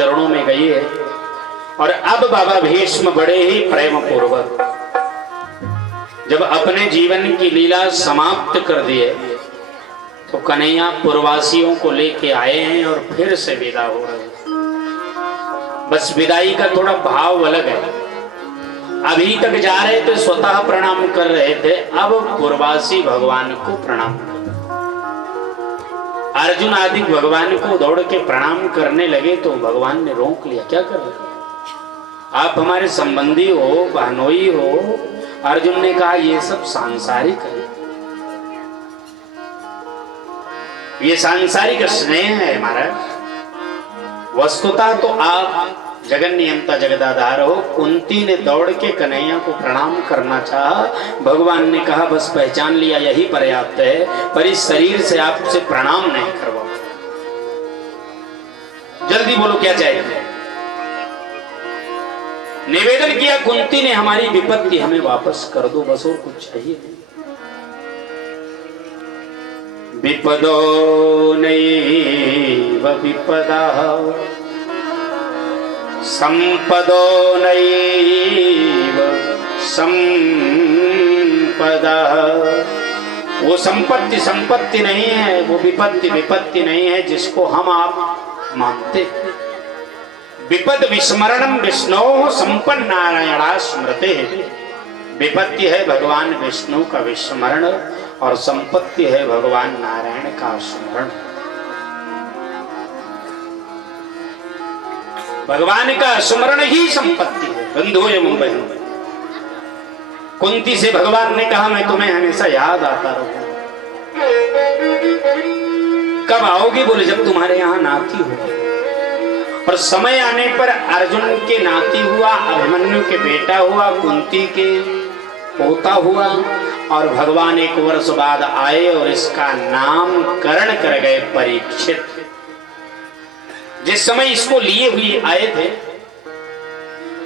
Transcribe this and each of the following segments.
चरणों में गई है। और अब बाबा भीष्म बड़े ही प्रेम पूर्वक जब अपने जीवन की लीला समाप्त कर दिए तो कन्हैया पुरवासियों को लेके आए हैं और फिर से विदा हो रहे हैं। बस विदाई का थोड़ा भाव अलग है। अभी तक जा रहे थे स्वतः प्रणाम कर रहे थे, अब पुरवासी भगवान को प्रणाम कर, अर्जुन आदि भगवान को दौड़ के प्रणाम करने लगे तो भगवान ने रोक लिया। क्या कर रहे, आप हमारे संबंधी हो, बहनोई हो। अर्जुन ने कहा ये सब सांसारिक है, ये सांसारिक स्नेह है महाराज। वस्तुतः तो आप जगन नियंता जगदाधार हो। कुंती ने दौड़ के कन्हैया को प्रणाम करना चाहा, भगवान ने कहा बस पहचान लिया यही पर्याप्त है, पर इस शरीर से आपसे प्रणाम नहीं करवाओ। जल्दी बोलो क्या चाहिए। निवेदन किया कुंती ने, हमारी विपत्ति हमें वापस कर दो, बस और कुछ चाहिए नहीं। विपदो नैव विपदा संपदो नैव संपदा। वो संपत्ति संपत्ति नहीं है, वो विपत्ति विपत्ति नहीं है जिसको हम आप मानते। विपद विस्मरणम विष्णु संपन्न नारायणा स्मृते। विपत्ति है भगवान विष्णु का विस्मरण और संपत्ति है भगवान नारायण का स्मरण। भगवान का स्मरण ही संपत्ति है। बंधुओं मुंबई कुंती से भगवान ने कहा मैं तुम्हें हमेशा याद आता रहूं। कब आओगी, बोले जब तुम्हारे यहाँ नाती हो। और समय आने पर अर्जुन के नाती हुआ, अभिमन्यु के बेटा हुआ, कुंती के पोता हुआ और भगवान 1 वर्ष बाद आए और इसका नामकरण कर गए परीक्षित। जिस समय इसको लिए हुए आए थे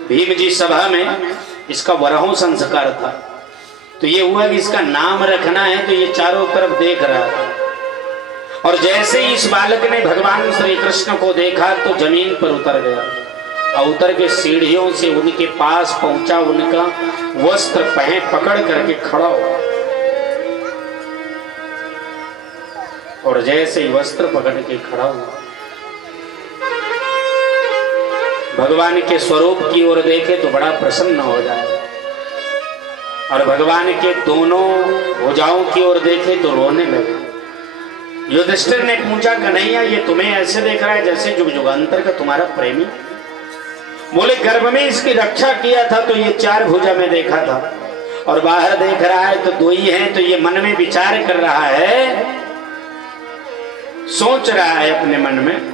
भीम जी सभा में, इसका वरहों संस्कार था। तो ये हुआ कि इसका नाम रखना है, तो ये चारों तरफ देख रहा था। और जैसे ही इस बालक ने भगवान श्री कृष्ण को देखा तो जमीन पर उतर गया और उतर के सीढ़ियों से उनके पास पहुंचा, उनका वस्त्र पकड़ करके खड़ा हो। और जैसे ही वस्त्र पकड़ के खड़ा हुआ, भगवान के स्वरूप की ओर देखे तो बड़ा प्रसन्न हो जाए और भगवान के दोनों भुजाओं की ओर देखे तो रोने लगे। युधिष्ठिर ने पूछा कन्हैया ये तुम्हें ऐसे देख रहा है जैसे जुग जुगांतर का तुम्हारा प्रेमी। बोले गर्भ में इसकी रक्षा किया था तो ये 4 भुजा में देखा था, और बाहर देख रहा है तो 2 ही है। तो ये मन में विचार कर रहा है, सोच रहा है अपने मन में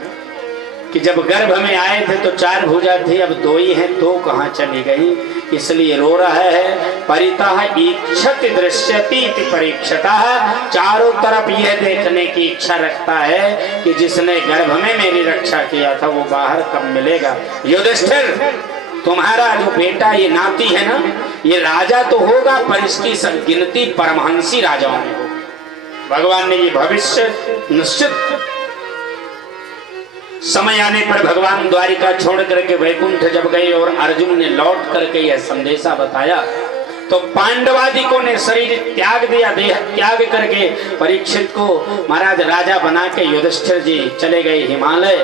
कि जब गर्भ में आए थे तो 4 भुजा थी, अब 2 ही हैं, 2 कहाँ चली गई, इसलिए रो रहा है। परितः इच्छति दृश्यति इति परीक्षतः। चारों तरफ यह देखने की इच्छा रखता है कि जिसने गर्भ में मेरी रक्षा किया था वो बाहर कब मिलेगा। युधिष्ठिर तुम्हारा जो बेटा ये नाती है ना, ये राजा तो होगा पर इसकी गिनती परमहंसी राजाओं में हो। भगवान ने ये भविष्य निश्चित। समय आने पर भगवान द्वारिका छोड़ करके वैकुंठ जब गए और अर्जुन ने लौट करके यह संदेशा बताया तो पांडवादिकों ने शरीर त्याग दिया, देह त्याग करके परीक्षित को महाराज राजा बना के युधिष्ठिर जी चले गए हिमालय।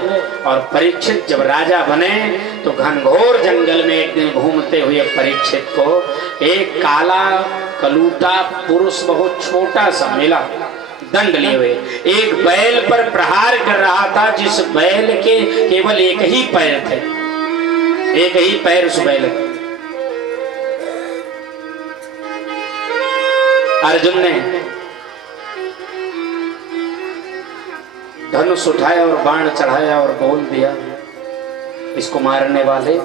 और परीक्षित जब राजा बने तो घनघोर जंगल में एक दिन घूमते हुए परीक्षित को एक काला कलूटा पुरुष बहुत छोटा सा मिला, दंड लिए हुए, एक बैल पर प्रहार कर रहा था जिस बैल के केवल एक ही पैर थे, एक ही पैर उस बैल के। अर्जुन ने धनुष उठाया और बाण चढ़ाया और बोल दिया इसको मारने वाले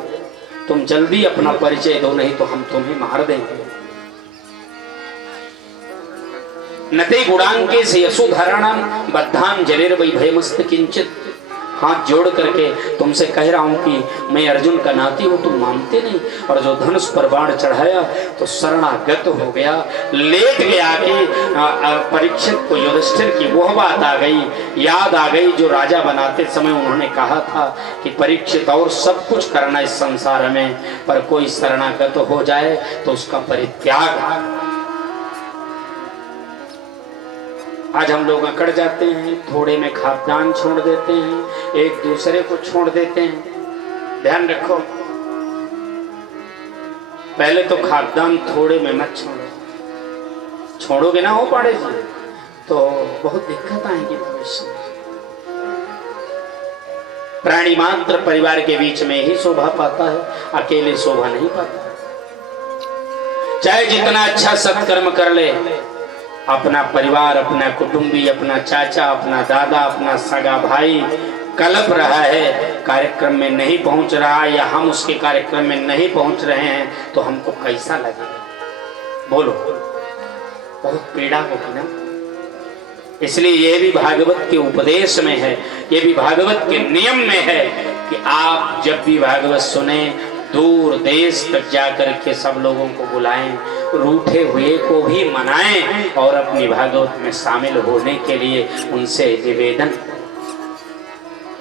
तुम जल्दी अपना परिचय दो, नहीं तो हम तुम्हें मार देंगे। नते गुणांके से यशोधराणाम बद्धाम जलेर वै भयमस्त किंचित। हाथ जोड़ करके तुमसे कह रहा हूं कि मैं अर्जुन का नाती हूं, तुम मानते नहीं। और जो धनुष पर बाण चढ़ाया तो शरणागत हो गया, लेट गया कि परीक्षित को युधिष्ठिर की वह बात आ गई, याद आ गई जो राजा बनाते समय उन्होंने कहा था कि परीक्षित और सब कुछ करना इस संसार में, पर कोई शरणागत हो जाए तो उसका परित्याग। आज हम लोग अकड़ जाते हैं, थोड़े में खाद्यान्न छोड़ देते हैं, एक दूसरे को छोड़ देते हैं। ध्यान रखो, पहले तो खाद्यान्न थोड़े में मत छोड़ो, छोड़ोगे ना हो पाड़े जी तो बहुत दिक्कत आएगी भविष्य में। प्राणी मात्र परिवार के बीच में ही शोभा पाता है, अकेले शोभा नहीं पाता। चाहे जितना अच्छा सत्कर्म कर ले, अपना परिवार, अपना कुटुंबी, अपना चाचा, अपना दादा, अपना सगा भाई कलप रहा है, कार्यक्रम में नहीं पहुंच रहा, या हम उसके कार्यक्रम में नहीं पहुंच रहे हैं, तो हमको कैसा लगेगा? बोलो, बहुत पीड़ा होगी ना। इसलिए यह भी भागवत के उपदेश में है, यह भी भागवत के नियम में है कि आप जब भी भागवत सुने, दूर देश तक जाकर के सब लोगों को बुलाएं, रूठे हुए को भी मनाएं और अपनी भागवत में शामिल होने के लिए उनसे निवेदन।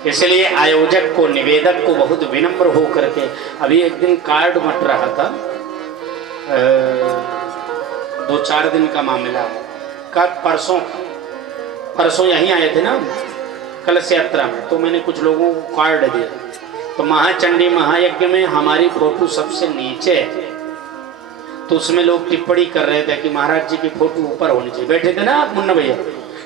इसलिए आयोजक को, निवेदक को बहुत विनम्र हो करके, अभी एक दिन कार्ड मट रहा था, 2-4 दिन का मामला का, परसों यहीं आए थे ना कलश यात्रा में, तो मैंने कुछ लोगों को कार्ड दिया। तो महाचंडी महायज्ञ में हमारी फोटो सबसे नीचे है, तो उसमें लोग टिप्पणी कर रहे थे कि महाराज जी की फोटो ऊपर होनी चाहिए। बैठे थे ना आप मुन्ना भैया,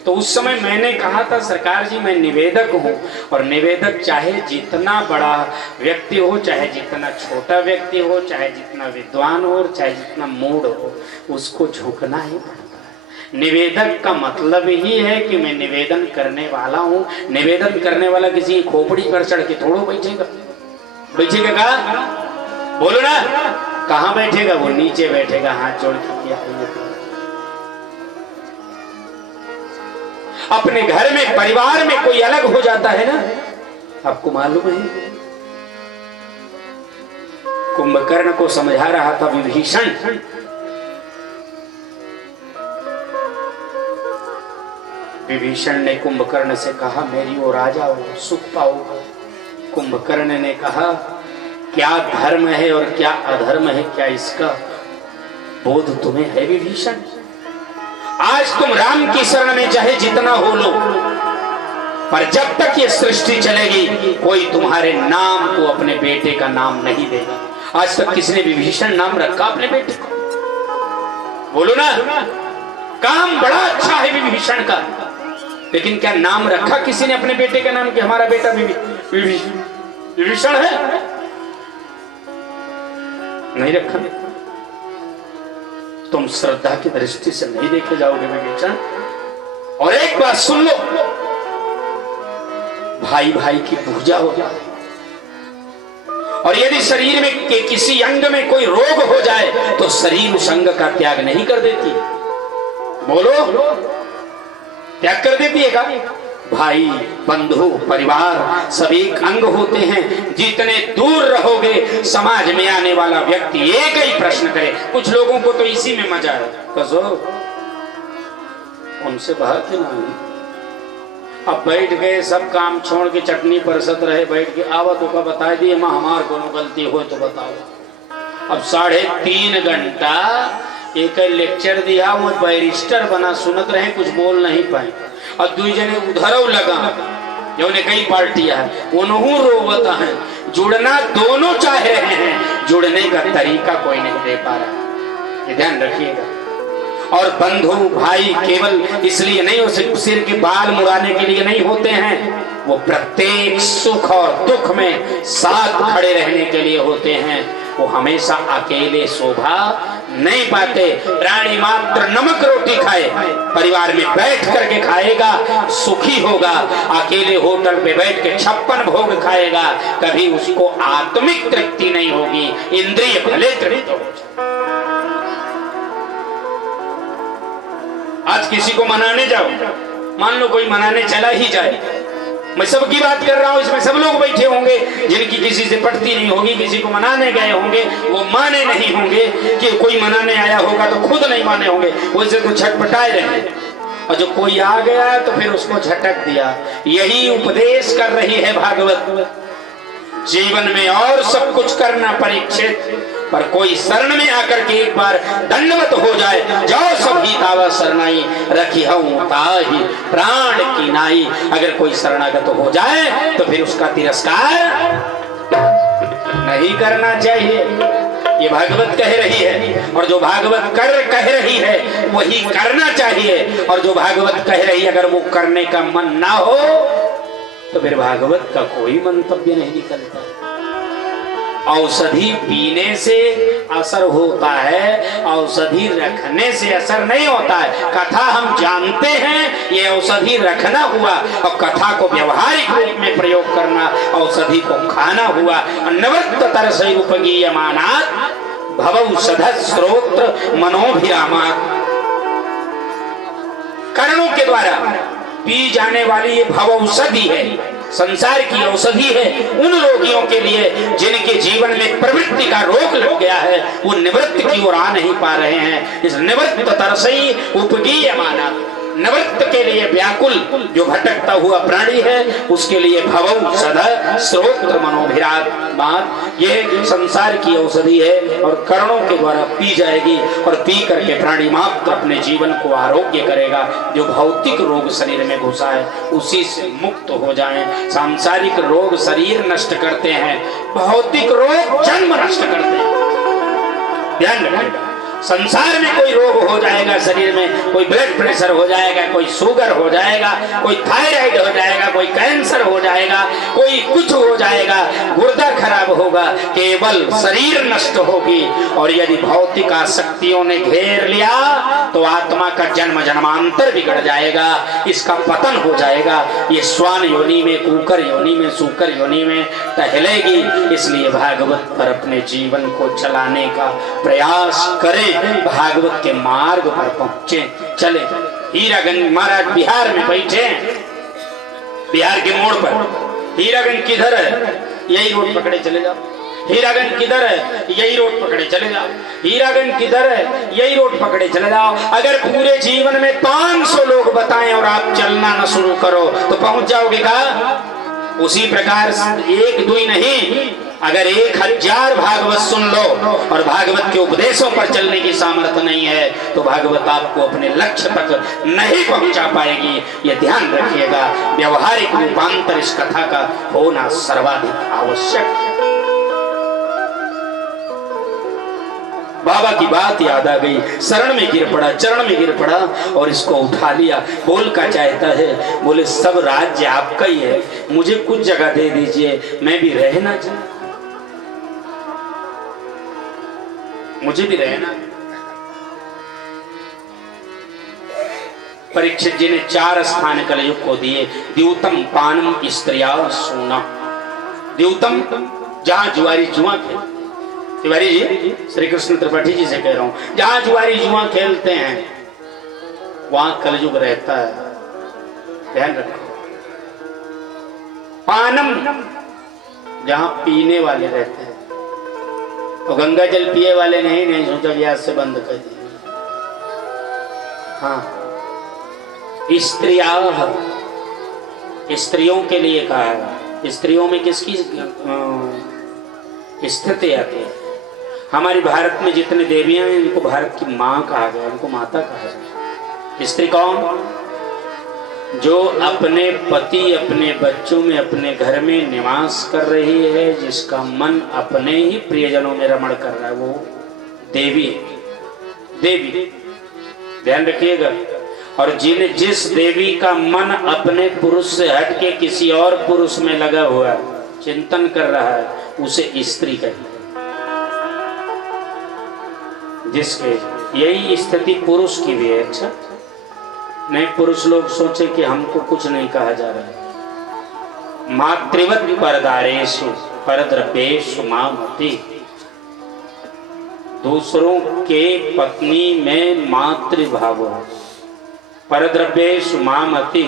तो उस समय मैंने कहा था सरकार जी मैं निवेदक हूं, और निवेदक चाहे जितना बड़ा व्यक्ति हो, चाहे जितना छोटा व्यक्ति हो, चाहे जितना विद्वान हो, चाहे जितना मूढ़ हो, उसको झुकना ही पड़ता है। निवेदक का मतलब ही है कि मैं निवेदन करने वाला हूं। निवेदन करने वाला किसी खोपड़ी पर चढ़ के थोड़ो बैठेगा, बैठेगा कहाँ? बोलो ना, कहाँ बैठेगा? वो नीचे बैठेगा, हाथ जोड़ के किया। अपने घर में, परिवार में कोई अलग हो जाता है ना, आपको मालूम है। कुंभकर्ण को समझा रहा था विभीषण, विभीषण ने कुंभकर्ण से कहा मेरी वो राजा हो, सुख पाओगे। कुंभकर्ण ने कहा क्या धर्म है और क्या अधर्म है, क्या इसका बोध तुम्हें है विभीषण? आज तुम राम की शरण में चाहे जितना हो लो, पर जब तक ये सृष्टि चलेगी कोई तुम्हारे नाम को अपने बेटे का नाम नहीं देगा। आज तक किसने विभीषण नाम रखा अपने बेटे को? बोलो ना, काम बड़ा अच्छा है विभीषण का, लेकिन क्या नाम रखा किसी ने अपने बेटे का नाम कि हमारा बेटा विभीषण है? नहीं रखा। तुम श्रद्धा की दृष्टि से नहीं देखे जाओगे विभीषण। और एक बात सुन लो, भाई भाई की पूजा हो जाए, और यदि शरीर में के किसी अंग में कोई रोग हो जाए तो शरीर उस अंग का त्याग नहीं कर देती। बोलो, त्याग कर देती है का? भाई, बंधु, परिवार सब एक अंग होते हैं। जितने दूर रहोगे, समाज में आने वाला व्यक्ति एक ही प्रश्न करे। कुछ लोगों को तो इसी में मजा है, कसो उनसे बात ही नहीं। अब बैठ गए, सब काम छोड़ के चटनी परसत रहे, बैठ के आवत का बता दिए माँ हमार कोनो गलती हो तो बताओ। अब 3.5 घंटा एक लेक्चर दिया, वो बैरिस्टर बना सुनत रहे, कुछ बोल नहीं पाए। और 2 जने उधर लगा, जो ने कई पार्टियां है उन्हों रोवत है। जुड़ना दोनों चाह रहे हैं, जुड़ने का तरीका कोई नहीं दे पा रहा, ये ध्यान रखिएगा। और बंधु भाई केवल इसलिए नहीं हो, सिर के बाल मुड़ाने के लिए नहीं होते हैं, वो प्रत्येक सुख और दुख में साथ खड़े रहने के लिए होते हैं। वो हमेशा अकेले शोभा नहीं पाते। प्राणी मात्र नमक रोटी खाए, परिवार में बैठ करके खाएगा, सुखी होगा। अकेले होटल पे बैठ के 56 भोग खाएगा, कभी उसको आत्मिक तृप्ति नहीं होगी, इंद्रिय भले तृप्त हो। आज किसी को मनाने जाओ, मान लो कोई मनाने चला ही जाए, मैं सबकी बात कर रहा हूं, इसमें सब लोग बैठे होंगे जिनकी किसी से पटती नहीं होगी, किसी को मनाने गए होंगे वो माने नहीं होंगे, कि कोई मनाने आया होगा तो खुद नहीं माने होंगे, वैसे तो छटपटाए रहे, और जो कोई आ गया तो फिर उसको झटक दिया। यही उपदेश कर रही है भागवत। जीवन में और सब कुछ करना परीक्षित, पर कोई शरण में आकर के एक बार दंडवत हो जाए, जाओ सभी तावा शरणाई रखी हूं ताही प्राण की नाई। अगर कोई शरणागत हो जाए तो फिर उसका तिरस्कार नहीं करना चाहिए, ये भागवत कह रही है। और जो भागवत कह रही है वही करना चाहिए, और जो भागवत कह रही है अगर वो करने का मन ना हो तो फिर भागवत का कोई मंतव्य नहीं निकलता। औषधि पीने से असर होता है, औषधि रखने से असर नहीं होता है। कथा हम जानते हैं ये औषधि रखना हुआ, और कथा को व्यवहारिक रूप में प्रयोग करना औषधि को खाना हुआ। नवत्त तरसै उपगीयमानात् भवौषध श्रोत्र मनोभिरामात्। कर्णों के द्वारा पी जाने वाली ये भवौषधि है, संसार की औषधि है उन रोगियों के लिए जिनके जीवन में प्रवृत्ति का रोग लग गया है, वो निवृत्त की ओर आ नहीं पा रहे हैं। इस निवृत्त तरसई उपगीयमानात्, निवृत्त के लिए व्याकुल जो भटकता हुआ प्राणी है उसके लिए भवौषध श्रोत्र मनोभिरामात्, ये संसार की औषधि है और कर्णों के द्वारा पी जाएगी, और पी करके प्राणी मात्र अपने जीवन को आरोग्य करेगा। जो भौतिक रोग शरीर में घुसा है उसी से मुक्त हो जाएं। सांसारिक रोग शरीर नष्ट करते हैं, भौतिक रोग जन्म नष्ट करते हैं। ध्यान रखें, संसार में कोई रोग हो जाएगा शरीर में, कोई ब्लड प्रेशर हो जाएगा, कोई शुगर हो जाएगा, कोई थायराइड हो जाएगा, कोई कैंसर हो जाएगा, कोई कुछ हो जाएगा, गुर्दा खराब होगा, केवल शरीर नष्ट होगी। और यदि भौतिक आसक्तियों ने घेर लिया तो आत्मा का जन्म जन्मांतर बिगड़ जाएगा, इसका पतन हो जाएगा। ये श्वान योनि में, कुकर योनि में, सूकर योनि में टहलेगी। इसलिए भागवत पर अपने जीवन को चलाने का प्रयास करें, भागवत के मार्ग पर पहुंचे, चले। हीरागंज महाराज बिहार में बैठे, बिहार के मोड़ पर। हीरागंज किधर है? यही रोड पकड़े चले जाओ। हीरागंज किधर है? यही रोड पकड़े चले जाओ। हीरागंज किधर है? यही रोड पकड़े चले जाओ। अगर पूरे जीवन में 500 लोग बताएं और आप चलना न शुरू करो तो पहुंच जाओगे का? उसी प्रकार एक दुई नहीं, अगर 1000 भागवत सुन लो और भागवत के उपदेशों पर चलने की सामर्थ्य नहीं है तो भागवत आपको अपने लक्ष्य तक नहीं पहुंचा पाएगी। ये ध्यान रखिएगा। व्यवहारिक रूपांतर इस कथा का होना सर्वाधिक आवश्यक। बाबा की बात याद आ गई, शरण में गिर पड़ा, चरण में गिर पड़ा और इसको उठा लिया। बोल का चाहता है, बोले सब राज्य आपका ही है, मुझे कुछ जगह दे दीजिए, मैं भी रहना चाहता, मुझे भी रहना। परीक्षित जी ने 4 स्थान कलयुग को दिए। द्यूतम पानम स्त्रिया सोना। द्यूतम जहां जुआरी जुआ खेल, तिवारी जी, श्री कृष्ण त्रिपाठी जी से कह रहा हूं, जहां जुआरी जुआ खेलते हैं वहां कलयुग रहता है, ध्यान रखो। पानम जहां पीने वाले रहते हैं, तो गंगा जल पिए वाले नहीं सोचा व्यास से बंद कर दिए। हाँ, स्त्रिया, स्त्रियों के लिए कहा है। स्त्रियों में किसकी स्थिति आती है? हमारी भारत में जितने देवियां हैं इनको भारत की मां कहा गया, इनको माता कहा गया। स्त्री कौन? जो अपने पति, अपने बच्चों में, अपने घर में निवास कर रही है, जिसका मन अपने ही प्रियजनों में रमण कर रहा है, वो देवी। देवी ध्यान रखिएगा। और जिस देवी का मन अपने पुरुष से हट के किसी और पुरुष में लगा हुआ है, चिंतन कर रहा है, उसे स्त्री कहिए। जिसके यही स्थिति पुरुष की भी है। अच्छा नहीं, पुरुष लोग सोचे कि हमको कुछ नहीं कहा जा रहा है। मातृवत परदारेषु परद्रव्येषु मामति। दूसरों के पत्नी में मातृभाव, परद्रव्येषु मामति,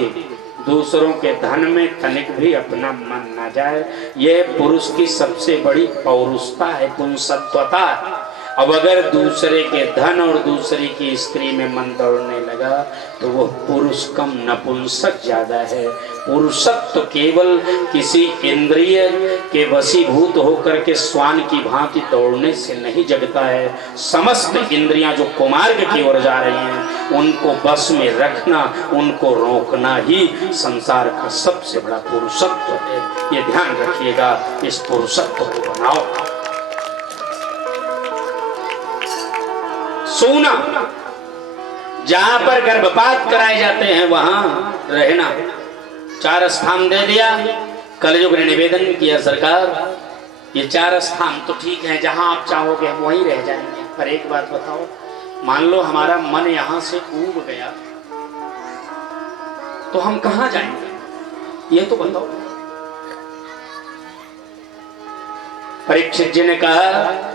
दूसरों के धन में तनिक भी अपना मन न जाए। यह पुरुष की सबसे बड़ी पौरुषता है, पुंसत्वता है। अब अगर दूसरे के धन और दूसरे की स्त्री में मन दौड़ने लगा तो वो पुरुष कम नपुंसक ज्यादा है। पुरुषत्व तो केवल किसी इंद्रिय के वशीभूत होकर के श्वान की भांति दौड़ने से नहीं जगता है। समस्त इंद्रियां जो कुमार्ग की ओर जा रही हैं उनको बस में रखना, उनको रोकना ही संसार का सबसे बड़ा पुरुषत्व है। ये ध्यान रखिएगा, इस पुरुषत्व को बनाओ। सोना, जहां पर गर्भपात कराए जाते हैं वहां रहना। 4 स्थान दे दिया। कलयुग ने निवेदन किया, सरकार ये 4 स्थान तो ठीक है, जहां आप चाहोगे हम वहीं रह जाएंगे, पर एक बात बताओ, मान लो हमारा मन यहां से ऊब गया तो हम कहां जाएंगे, ये तो बताओ। परीक्षित जी ने कहा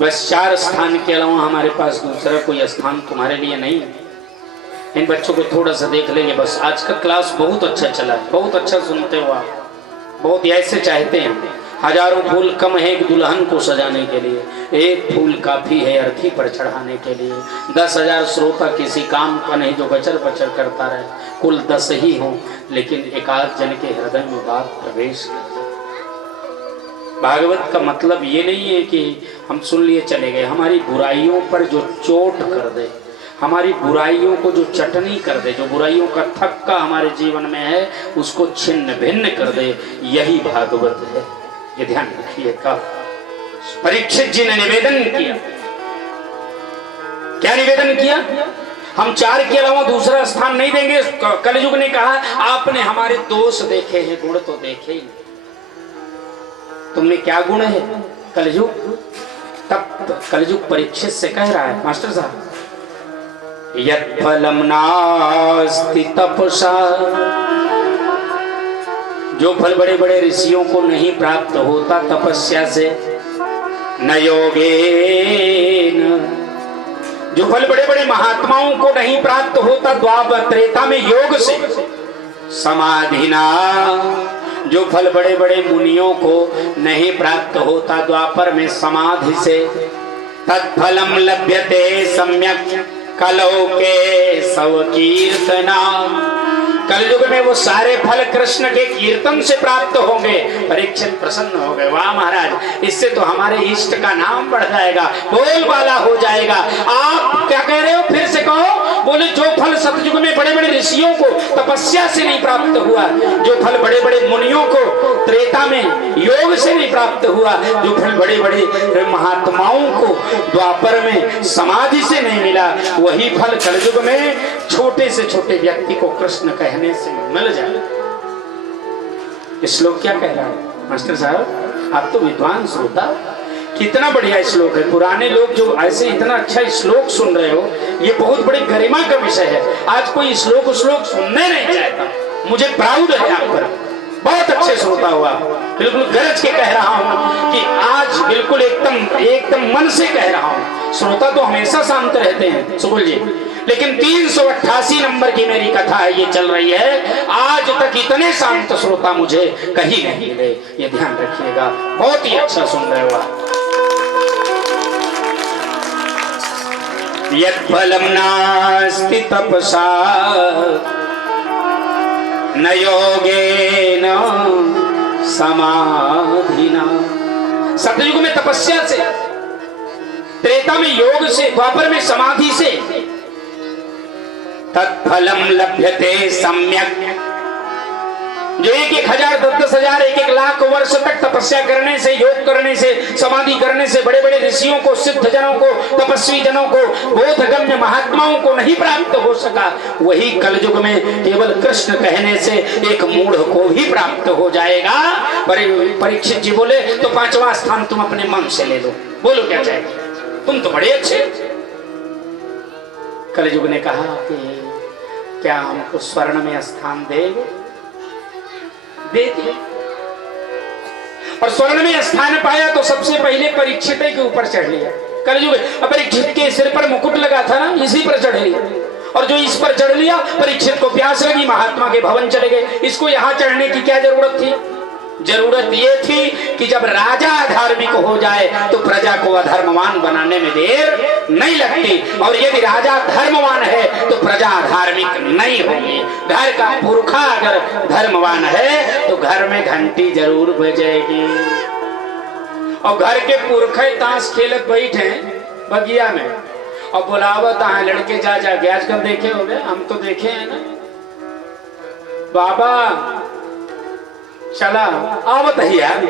बस 4 स्थान के अलावा हमारे पास दूसरा कोई स्थान तुम्हारे लिए नहीं है। इन बच्चों को थोड़ा सा देख लेंगे बस। आज का क्लास बहुत अच्छा चला है, बहुत अच्छा सुनते हो आप, बहुत ऐसे चाहते हैं। हजारों फूल कम है एक दुल्हन को सजाने के लिए, एक फूल काफी है अर्थी पर चढ़ाने के लिए। 10,000 श्रोता किसी काम का नहीं जो बचर बचर करता रहे। कुल 10 ही हो लेकिन एकाध जन के हृदय में बात प्रवेश कर। भागवत का मतलब ये नहीं है कि हम सुन लिए चले गए। हमारी बुराइयों पर जो चोट कर दे, हमारी बुराइयों को जो चटनी कर दे, जो बुराइयों का थक्का हमारे जीवन में है उसको छिन्न भिन्न कर दे, यही भागवत है। ये ध्यान रखिएगा। परीक्षित जी ने निवेदन किया। क्या निवेदन किया? हम 4 के अलावा दूसरा स्थान नहीं देंगे। कलयुग ने कहा आपने हमारे दोष देखे हैं, गुण तो देखे ही नहीं। तुमने क्या गुण है? कलयुग। तब कलयुग परीक्षित से कह रहा है, मास्टर साहब यत् फलम नास्ति तपसा, जो फल बड़े बड़े ऋषियों को नहीं प्राप्त होता तपस्या से, न योगेन, जो फल बड़े बड़े महात्माओं को नहीं प्राप्त होता द्वापर त्रेता में योग से, समाधिना, जो फल बड़े बड़े मुनियों को नहीं प्राप्त होता द्वापर में समाधि से, तत्फलम लभ्यते सम्यक कलौके सव कीर्तना, कलयुग में वो सारे फल कृष्ण के कीर्तन से प्राप्त होंगे। परीक्षित प्रसन्न हो गए, वाह महाराज, इससे तो हमारे इष्ट का नाम बढ़ जाएगा, बोलबाला हो जाएगा। आप क्या कह रहे हो, फिर से कहो। बोले जो फल सतयुग में बड़े बड़े ऋषियों को तपस्या से नहीं प्राप्त हुआ, जो फल बड़े बड़े मुनियों को त्रेता में योग से नहीं प्राप्त हुआ, जो फल बड़े बड़े महात्माओं को द्वापर में समाधि से नहीं मिला, वही फल कलयुग में छोटे से छोटे व्यक्ति को कृष्ण कहने से मिल जाए। श्लोक क्या कह रहा है मास्टर साहब? आप तो विद्वान श्रोता, कितना बढ़िया श्लोक है। पुराने लोग जो ऐसे इतना अच्छा श्लोक सुन रहे हो, ये बहुत बड़ी गरिमा का विषय है। आज कोई श्लोक सुनने नहीं चाहता, मुझे प्राउड है आप पर। बहुत अच्छे श्रोता हुआ, बिल्कुल गरज के कह रहा हूँ कि आज बिल्कुल एकदम मन से कह रहा हूँ। श्रोता तो हमेशा शांत रहते हैं सुबुल जी, लेकिन 388 नंबर की मेरी कथा है, ये चल रही है। आज तक इतने शांत श्रोता मुझे कहीं नहीं मिले, ये ध्यान रखिएगा। बहुत ही अच्छा सुन रहे हो आप। यत् फलम नास्ति तपसा न योगेन समाधिना, सतयुग में तपस्या से, त्रेता में योग से, द्वापर में समाधि से, तत्फलम लभ्यते सम्यक, जो 1,000, 10,000, 1,000 लाख वर्ष तक तपस्या करने से, योग करने से, समाधि करने से बड़े बड़े ऋषियों को, सिद्ध जनों को, तपस्वी जनों को, बोधगम्य महात्माओं को नहीं प्राप्त हो सका, वही कलयुग में केवल कृष्ण कहने से एक मूढ़ को भी प्राप्त हो जाएगा। परीक्षित जी बोले तो 5वां स्थान तुम अपने मन से ले लो, बोलो क्या चाहिए, तुम तो बड़े अच्छे। कलयुग ने कहा कि क्या हमको स्वर्ण में स्थान देंगे? दे दिए। और स्वर्ण में स्थान पाया तो सबसे पहले परीक्षित के ऊपर चढ़ लिया। कलयुग परीक्षित के सिर पर मुकुट लगा था ना, इसी पर चढ़ लिया। और जो इस पर चढ़ लिया, परीक्षित को प्यास लगी, महात्मा के भवन चले गए। इसको यहां चढ़ने की क्या जरूरत थी? जरूरत ये थी कि जब राजा अधार्मिक हो जाए तो प्रजा को अधर्मवान बनाने में देर नहीं लगती, और यदि राजा धर्मवान है तो प्रजा धार्मिक नहीं होगी। घर का पुरखा अगर धर्मवान है तो घर में घंटी जरूर बजेगी। और घर के पुरखे ताश खेलत बैठे बगिया में और बुलावत है लड़के, जा जाके आजकल देखे हो गए, हम तो देखे हैं ना, बाबा चला आवत ही यार,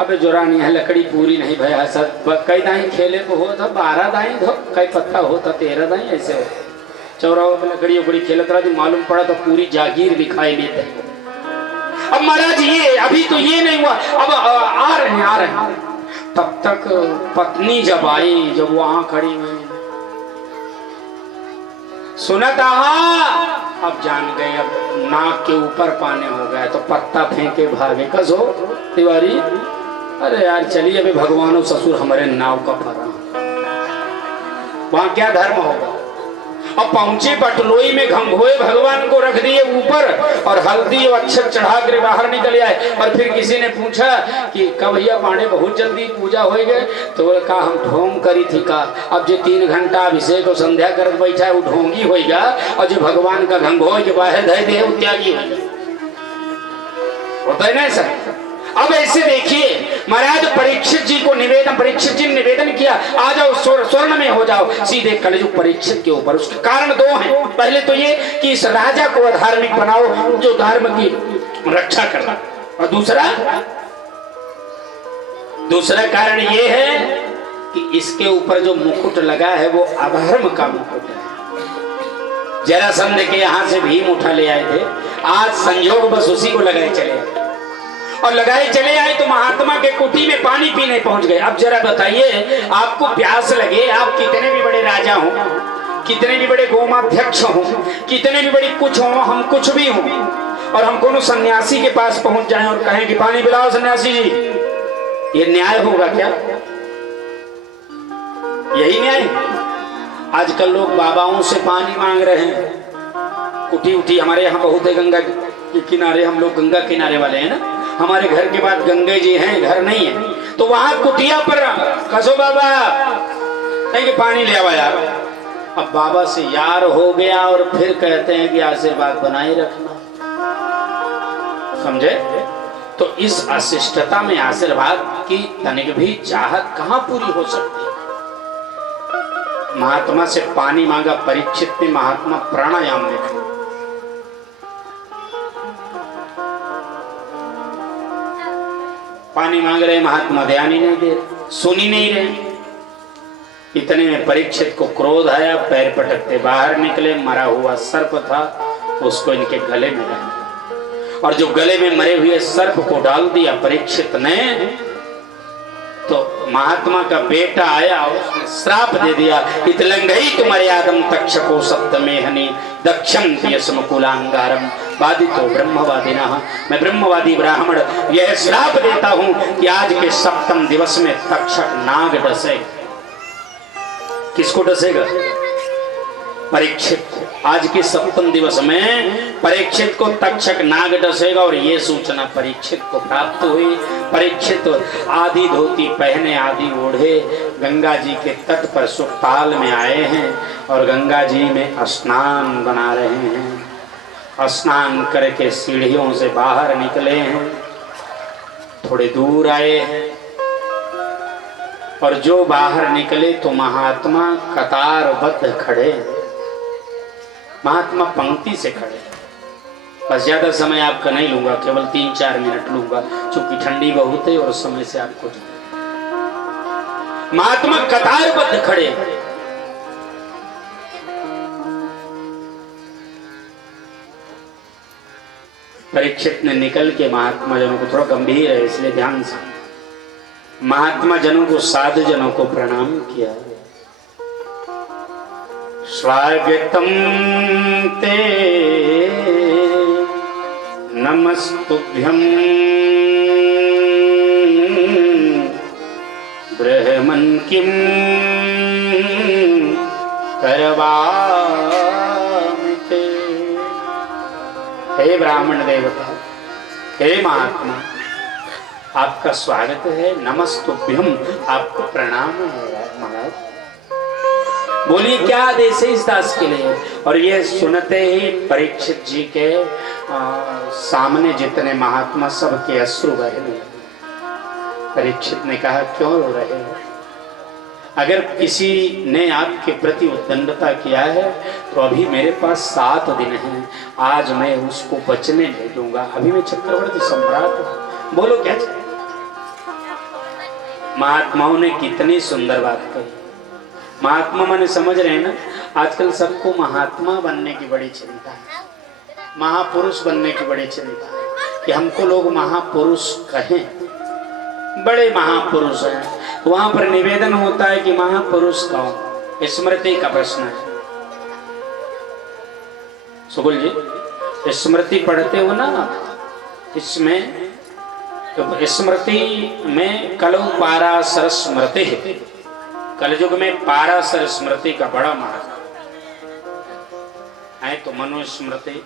अबे जोरा नहीं है, लकड़ी पूरी नहीं भया सब, कई दाई खेले को हो था 12 दाई धो, कई पत्ता होता 13 दाई, ऐसे हो चौराहों पे लकड़ी उकड़ी खेलत रहा, मालूम पड़ा तो पूरी जागीर दिखाई देते। अब महाराज ये अभी तो ये नहीं हुआ, अब आ रहे हैं। तब तक पत्नी जब आई, जब वहां खड़ी हुई, सुना था, अब जान गए, अब नाक के ऊपर पाने हो गया तो पत्ता फेंके भागे। कसो तिवारी, अरे यार चलिए, अभी भगवान ससुर हमारे नाव का फरा, वहां क्या धर्म होगा। अब पहुंचे बटलोई में, घंघोए भगवान को रख दिए ऊपर और हल्दी और अक्षत चढ़ा कर बाहर निकल आए। और फिर किसी ने पूछा कि कब भैया पांडे बहुत जल्दी पूजा हो गए, तो बोले कहा हम ढोंग करी थी का, अब जो 3 घंटा अभिषेक और संध्या कर बैठा है वो ढोंगी होगा, और जो भगवान का घंघोए के बाहर धय दे वो त्यागी होता है ना सर। अब ऐसे देखिए महाराज, परीक्षित जी को निवेदन, परीक्षित जी ने निवेदन किया, आ जाओ स्वर्ण में हो जाओ, सीधे कलयुग परीक्षित के ऊपर। उसके कारण 2 हैं। पहले तो ये कि इस राजा को अधार्मिक बनाओ जो धर्म की रक्षा करना, और दूसरा कारण ये है कि इसके ऊपर जो मुकुट लगा है वो अधर्म का मुकुट है। जरासंध के यहां से भीम उठा ले आए थे, आज संयोग बस उसी को लगाए चले और लगाए चले आए तो महात्मा के कुटी में पानी पीने पहुंच गए। अब जरा बताइए, आपको प्यास लगे, आप कितने भी बड़े राजा हो, कितने भी बड़े गोमाध्यक्ष हो, कितने भी बड़ी कुछ हो, हम कुछ भी हो, और हम कोनो सन्यासी के पास पहुंच जाएं और कहें कि पानी पिलाओ सन्यासी जी, ये न्याय होगा क्या? यही न्याय। आजकल लोग बाबाओं से पानी मांग रहे हैं। कुटी उठी हमारे यहाँ बहुत है, गंगा के किनारे, हम लोग गंगा किनारे वाले हैं ना, हमारे घर के बाद गंगे जी हैं, घर नहीं है, तो वहां कुटिया पर कसो बाबा कहेंगे पानी ले आवा यार। अब बाबा से यार हो गया और फिर कहते हैं कि आशीर्वाद बनाए रखना, समझे? तो इस अशिष्टता में आशीर्वाद की तनिक भी चाहत कहां पूरी हो सकती है। महात्मा से पानी मांगा परीक्षित ने, महात्मा प्राणायाम में थे। पानी मांग रहे, महात्मा ध्यान ही नहीं दे, सुन ही नहीं रहे। इतने में परीक्षित को क्रोध आया, पैर पटकते बाहर निकले, मरा हुआ सर्प था, उसको इनके गले में डाल दिया, और जो गले में मरे हुए सर्प को डाल दिया परीक्षित ने, तो महात्मा का बेटा आया, उसने श्राप दे दिया, इतलंघई मर्यादम तक्षको सप्तमेहनि दक्षं यस्मकुलांगारम बाधितो ब्रह्मवादिना। मैं ब्रह्मवादी ब्राह्मण यह श्राप देता हूं कि आज के 7वें दिवस में तक्षक नाग डसे। किसको डसेगा? परीक्षित। आज के 7वें दिवस में परीक्षित को तक्षक नाग डसेगा, और ये सूचना परीक्षित को प्राप्त हुई। परीक्षित आधी धोती पहने, आधी ओढ़े गंगा जी के तट पर सुखताल में आए हैं और गंगा जी में स्नान बना रहे हैं। स्नान करके सीढ़ियों से बाहर निकले हैं, थोड़े दूर आए हैं, और जो बाहर निकले तो महात्मा कतारबद्ध खड़े। महात्मा पंक्ति से खड़े। बस ज्यादा समय आपका नहीं लूंगा, केवल 3-4 मिनट लूंगा, क्योंकि ठंडी बहुत है और समय से आपको। महात्मा कतारबद्ध खड़े। परीक्षित ने निकल के महात्मा जनों को, थोड़ा गंभीर है इसलिए ध्यान से, महात्मा जनों को, साधु जनों को प्रणाम किया। स्वागतम ते नमस्तुभ्यं ब्रह्मन् किं करवाते। हे ब्राह्मण देवता, हे महात्मा, आपका स्वागत है, नमस्तुभ्यम, आपको प्रणाम है महाराज। बोलिए क्या आदेश है इस दास के लिए। और ये सुनते ही परीक्षित जी के सामने जितने महात्मा सबके अश्रु बहे। परीक्षित ने कहा क्यों रो रहे हो? अगर किसी ने आपके प्रति उद्दंडता किया है तो अभी मेरे पास 7 दिन हैं, आज मैं उसको बचने नहीं दूंगा। अभी मैं चक्रवर्ती सम्राट हूं, बोलो क्या चाहिए। महात्माओं ने कितनी सुंदर बात कही। महात्मा माने समझ रहे हैं ना, आजकल सबको महात्मा बनने की बड़ी चिंता है, महापुरुष बनने की बड़ी चिंता है कि हमको लोग महापुरुष कहें, बड़े महापुरुष हैं। वहां पर निवेदन होता है कि महापुरुष कौन, स्मृति का प्रश्न है। सुगुल जी स्मृति पढ़ते हो ना, इसमें तो स्मृति में कलौ पाराशर स्मृति है। कलयुग में पाराशर स्मृति का बड़ा महत्व है। तो मनुस्मृति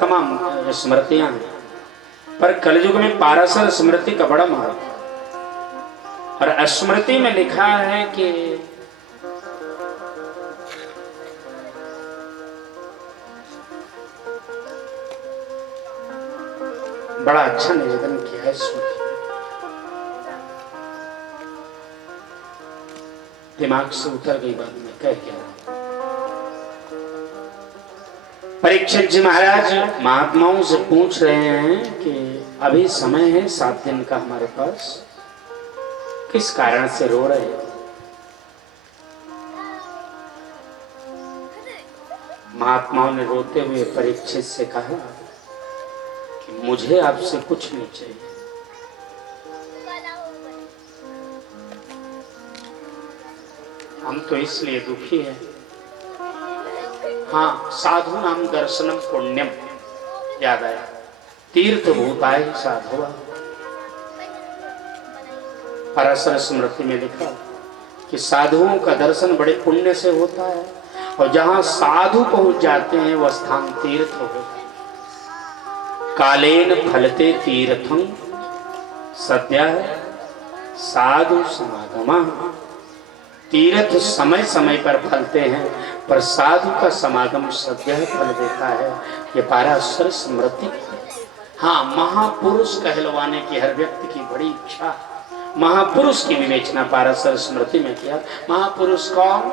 तमाम स्मृतियां हैं, पर कलयुग में पाराशर स्मृति का बड़ा महत्व। और स्मृति में लिखा है कि बड़ा अच्छा निवेदन किया है स्मृति, दिमाग से उतर गई बात में कह क्या। परीक्षित जी महाराज महात्माओं से पूछ रहे हैं कि अभी समय है 7 दिन का हमारे पास, किस कारण से रो रहे हैं? महात्माओं ने रोते हुए परीक्षित से कहा कि मुझे आपसे कुछ नहीं चाहिए, हम तो इसलिए दुखी हैं। हाँ, साधु नाम दर्शनम पुण्यम याद आया, तीर्थ भूताय साधुआ। पाराशर स्मृति में लिखा कि साधुओं का दर्शन बड़े पुण्य से होता है, और जहां साधु पहुंच जाते हैं वह स्थान तीर्थ हो गया। कालेन फलते तीर्थं सद्यः साधु समागमः। तीर्थ समय समय पर फलते हैं, पर साधु का समागम सद्यः फल देता है। ये पाराशर स्मृति। हाँ, महापुरुष कहलवाने की हर व्यक्ति की बड़ी इच्छा। महापुरुष की विवेचना पाराशर स्मृति में किया। महापुरुष कौन?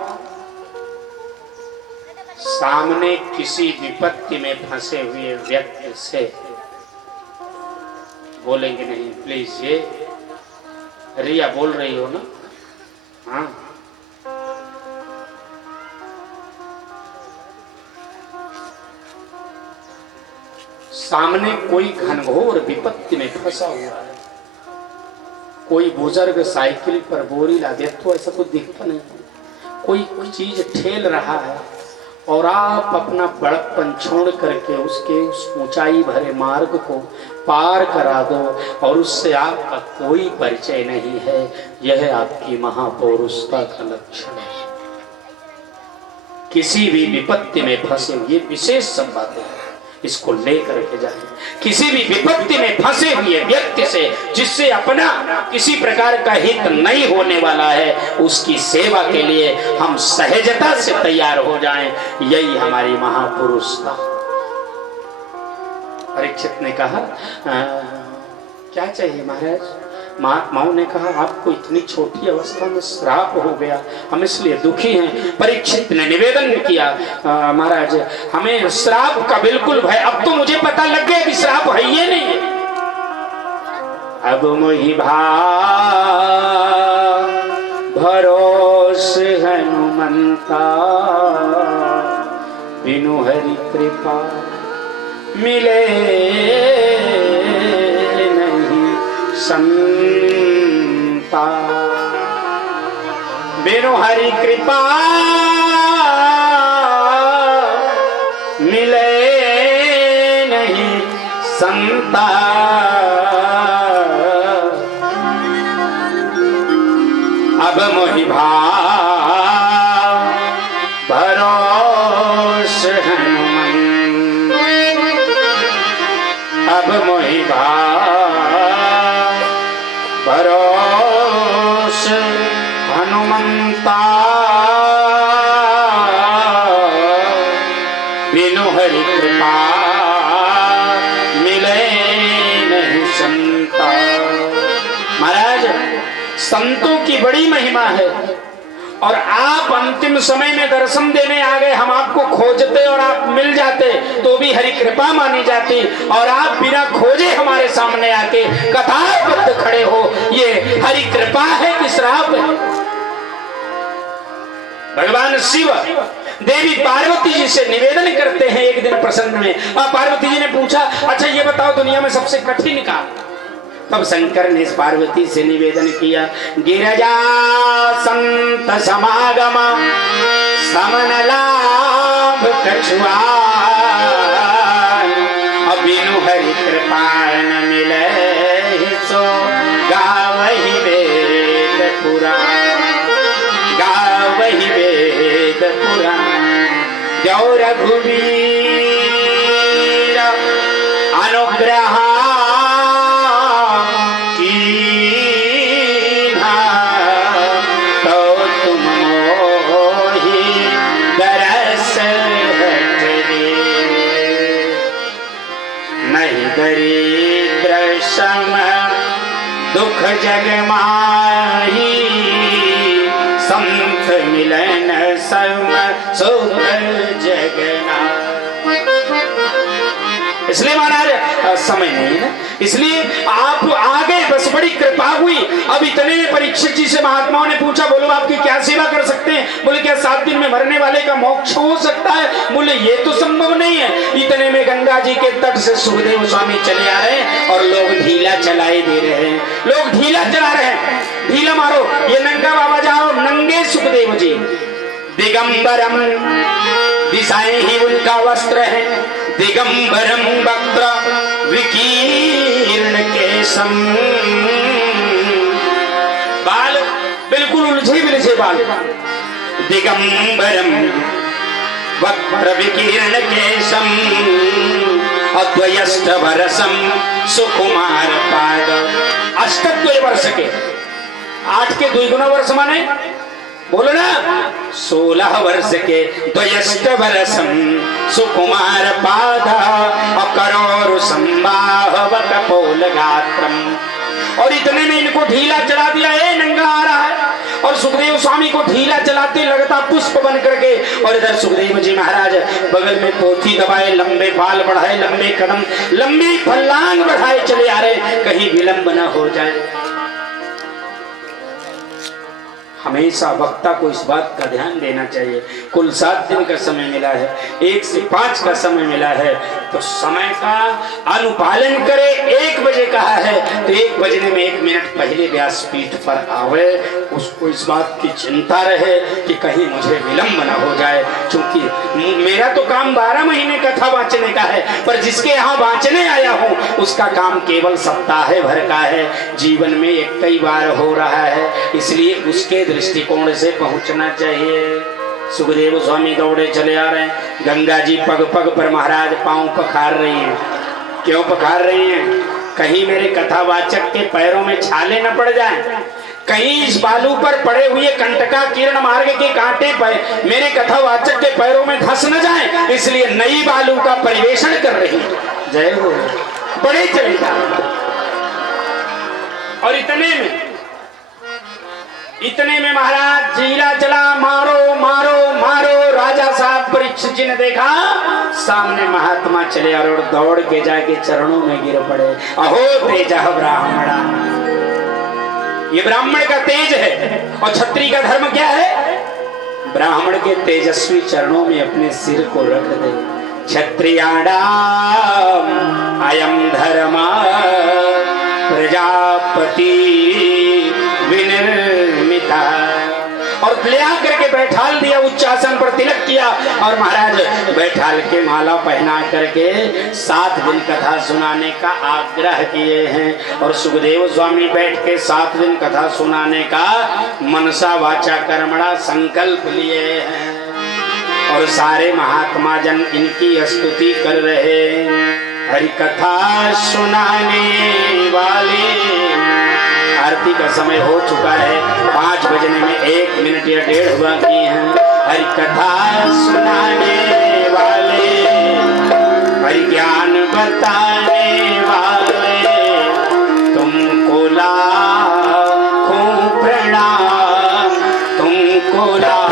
सामने किसी विपत्ति में फंसे हुए व्यक्ति से बोलेंगे नहीं प्लीज। ये रिया बोल रही हो ना? हाँ, सामने कोई घनघोर विपत्ति में फंसा हुआ है, कोई बुजुर्ग साइकिल पर बोरी लादे तो ऐसा कुछ दिखता नहीं, कोई चीज ठेल रहा है और आप अपना बड़प्पन छोड़ करके उसके उस ऊंचाई भरे मार्ग को पार करा दो और उससे आपका कोई परिचय नहीं है, यह आपकी महापौरुषता का लक्षण है। किसी भी विपत्ति में फंसे, ये विशेष सब बातें हैं, इसको लेकर के जाए। किसी भी विपत्ति में फंसे हुए व्यक्ति से, जिससे अपना किसी प्रकार का हित नहीं होने वाला है, उसकी सेवा के लिए हम सहजता से तैयार हो जाएं, यही हमारी महापुरुषता। परीक्षित ने कहा क्या चाहिए महाराज? महात्माओं ने कहा आपको इतनी छोटी अवस्था में श्राप हो गया, हम इसलिए दुखी हैं। परीक्षित ने निवेदन किया महाराज हमें श्राप का बिल्कुल भय, अब तो मुझे पता लग गया कि श्राप है ये नहीं है। अब मोहि भरोस हनुमंता, बिनु हरि कृपा मिले नहीं संता। बिनु हरि कृपा मिले नहीं संता। अब मोहि भारोस भरोस हनुमंता, बिनु हरि कृपा मिले नहीं संता। महाराज, संतों की बड़ी महिमा है और आप अंतिम समय में दर्शन देने आ गए। हम आपको खोजते और आप मिल जाते तो भी हरि कृपा मानी जाती, और आप बिना खोजे हमारे सामने आके कथाबद्ध खड़े हो, ये हरि कृपा है कि श्राप है? भगवान शिव देवी पार्वती जी से निवेदन करते हैं एक दिन प्रसंग में। पार्वती जी ने पूछा, अच्छा ये बताओ दुनिया में सबसे कठिन का? तब शंकर ने इस पार्वती से निवेदन किया, गिरजा संत समागम समन लाभ कछुआ, बिनु हरि कृपा न मिले सो गावहि वेद पुराण, गावहि वेद पुराण। जो रघुवीर अनुग्रह दरिद्र सम दुख जग माही, संत मिलन सम सुख जगना। इसलिए महाराज समय नहीं है, इसलिए आप आ गए, बस बड़ी कृपा हुई। अब इतने में परीक्षित जी से महात्माओं ने पूछा, बोलो आपकी क्या सेवा कर सकते हैं? बोले क्या 7 दिन में मरने वाले का मोक्ष हो सकता है? बोले ये तो संभव नहीं है। इतने में गंगा जी के तट से सुखदेव स्वामी चले आ रहे हैं और लोग ढीला चलाए दे रहे हैं, लोग ढीला चला रहे हैं, ढीला मारो, ये नंगा बाबा जाओ। नंगे सुखदेव जी, दिगंबरम दिशाएं ही उनका वस्त्र है, दिगंबरम वक्त्र विकीर्ण केशम, बाल बिल्कुल उलझे बिलझे बाल, दिगंबरम वक्त्र विकीर्ण केशम, अद्वयष्ट भरसम सुकुमार पाद। अष्टद्वय वर्ष के, 8 के 2 गुना वर्ष माने बोलो ना, 16 वर्ष के, द्वयष्ट भरसम सुकुमार पाद, अकरोरु संबाहव कपोल गात्रम। और इतने में इनको ढीला चला दिया, ए नंगा आ रहा है, और सुखदेव स्वामी को ढीला चलाते लगता पुष्प बन करके। और इधर सुखदेव जी महाराज बगल में पोथी दबाए, लंबे बाल बढ़ाए, लंबे कदम, लंबी फल्लांग बढ़ाए चले आ रहे, कहीं विलंब न हो जाए। हमेशा वक्ता को इस बात का ध्यान देना चाहिए। कुल 7 दिन का समय मिला है, 1 से 5 का समय मिला है, तो समय का अनुपालन करे। 1 बजे कहा है तो 1 बजने में 1 मिनट पहले व्यासपीठ पर आवे, उसको इस बात की चिंता रहे कि कहीं मुझे विलंब न हो जाए। क्योंकि मेरा तो काम 12 महीने कथा वाचने का है, पर जिसके यहाँ वाचने आया हूँ उसका काम केवल सप्ताह भर का है, जीवन में एक कई बार हो रहा है, इसलिए उसके दृष्टिकोण से पहुंचना चाहिए। सुखदेव स्वामी दौड़े चले आ रहे हैं, गंगा जी पग पग पर महाराज पांव पखार रही हैं। क्यों पखार रही हैं? कहीं मेरे कथावाचक के पैरों में छाले न पड़ जाएं, कहीं इस बालू पर पड़े हुए कंटका किरण मार्ग के कांटे पर मेरे कथावाचक के पैरों में धंस न जाए, इसलिए नई बालू का परिवेशन कर रही। जय हो, बड़े चले जा। और इतने में महाराज जीरा चला, मारो मारो मारो। राजा साहब परीक्षित जी ने देखा सामने महात्मा चले और दौड़ के जाके चरणों में गिर पड़े। अहो तेजः ब्राह्मणा, ये ब्राह्मण का तेज है। और क्षत्रिय का धर्म क्या है? ब्राह्मण के तेजस्वी चरणों में अपने सिर को रख दे। क्षत्रियाणाम अयं धर्म प्रजापति विनिर्मिता। और ले करके बैठाल दिया, उच्च आसन पर तिलक किया और महाराज बैठाल के माला पहना करके 7 दिन कथा सुनाने का आग्रह किए हैं। और सुखदेव स्वामी बैठ के 7 दिन कथा सुनाने का मनसा वाचा कर्मणा संकल्प लिए हैं। और सारे महात्मा जन इनकी स्तुति कर रहे हैं। हरि कथा सुनाने वाले। आरती का समय हो चुका है, 5 बजने में 1 मिनट या 1.5 बाकी है। हरि कथा सुनाने वाले, हरि ज्ञान बताने वाले, तुमको लाखों प्रणाम, तुमको ज्ञान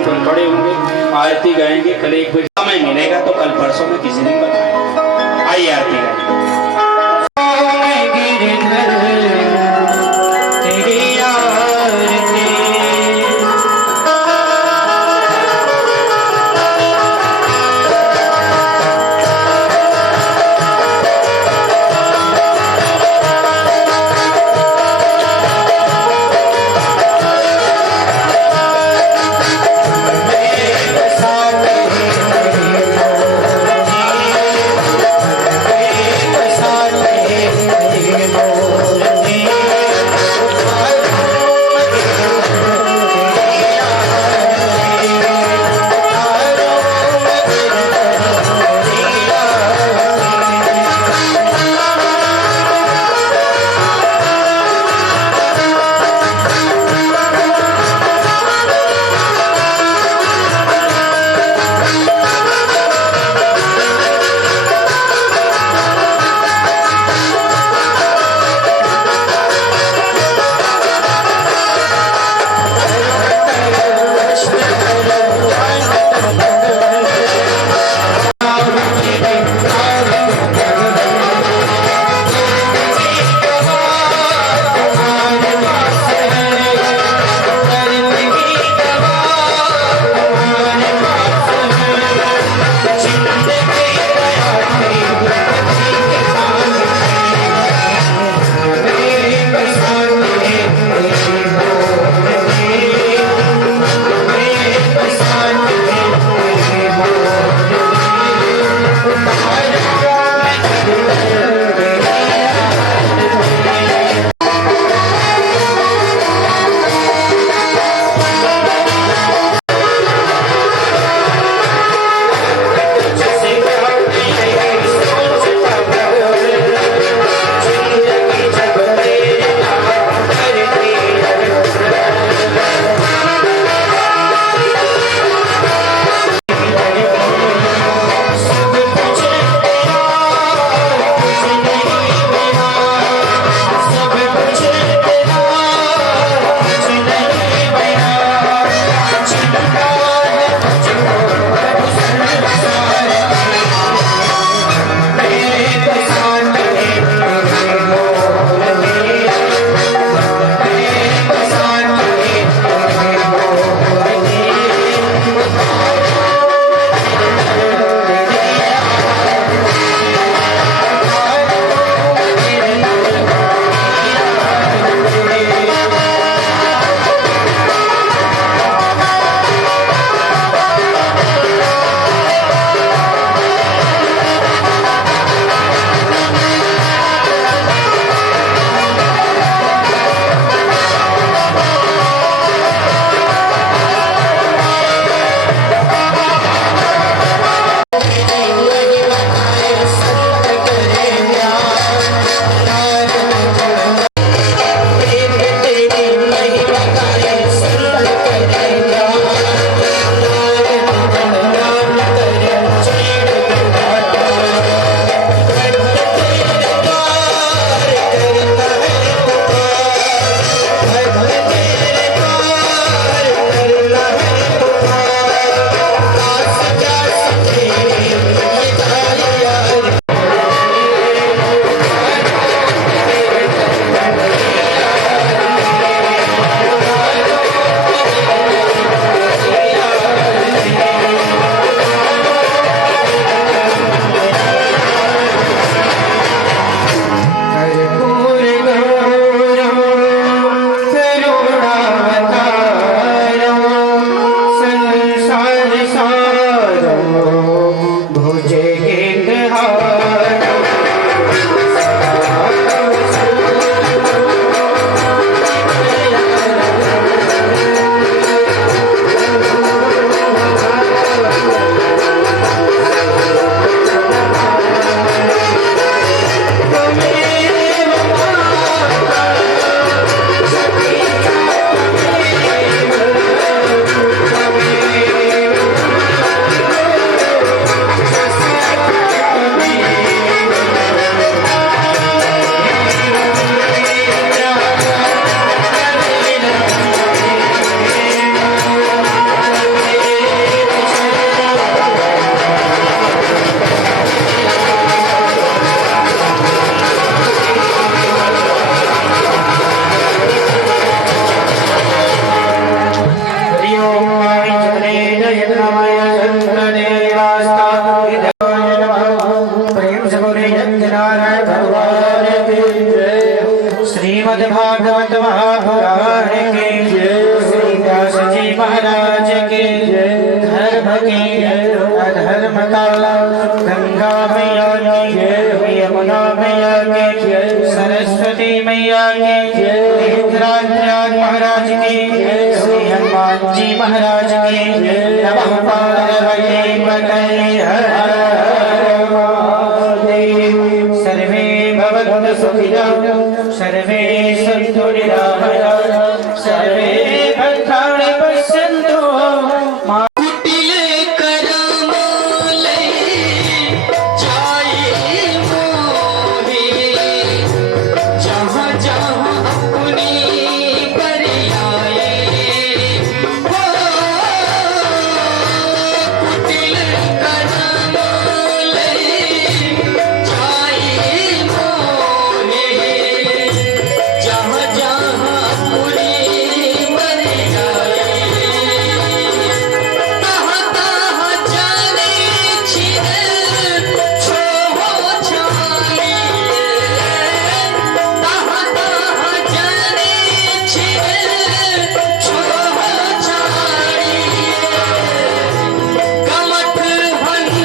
स्थान पर खड़े होंगे, आरती गाएंगे। कल एक बार समय मिलेगा तो कल परसों में किसी दिन बताएंगे। आइए आरती गाएंगे। यज्ञमय चंद्रदेवास्ताय नमः। प्रेम से बोले यज्ञनारायण भगवान की जय। श्रीमद् भागवत महापुराण की जय। श्री व्यास जी महाराज की जय। धर्म की अधर्म का गंगा मैया की जय। यमुना मैया की जय। सरस्वती मैया की जय। इंद्राज महाराज की जय। श्री हनुमान जी महाराज की जय। नमः पार्वती पतये हर हर महादेव। सर्वे भवन्तु सुखिनः सर्वे सन्तु निरामयाः सर्वे भद्राणि पश्यन्तु मा कुटिल करमालय जाए मोहे जहाँ जहाँ अपनी बरियाए हो। कुटिल करमालय जाए मोहे जहाँ जहाँ अपनी बरियाए तहाँ तहाँ जाने छिरे छोहो छाई तहाँ तहाँ जाने छिरे छोहो छाई कमठ भंड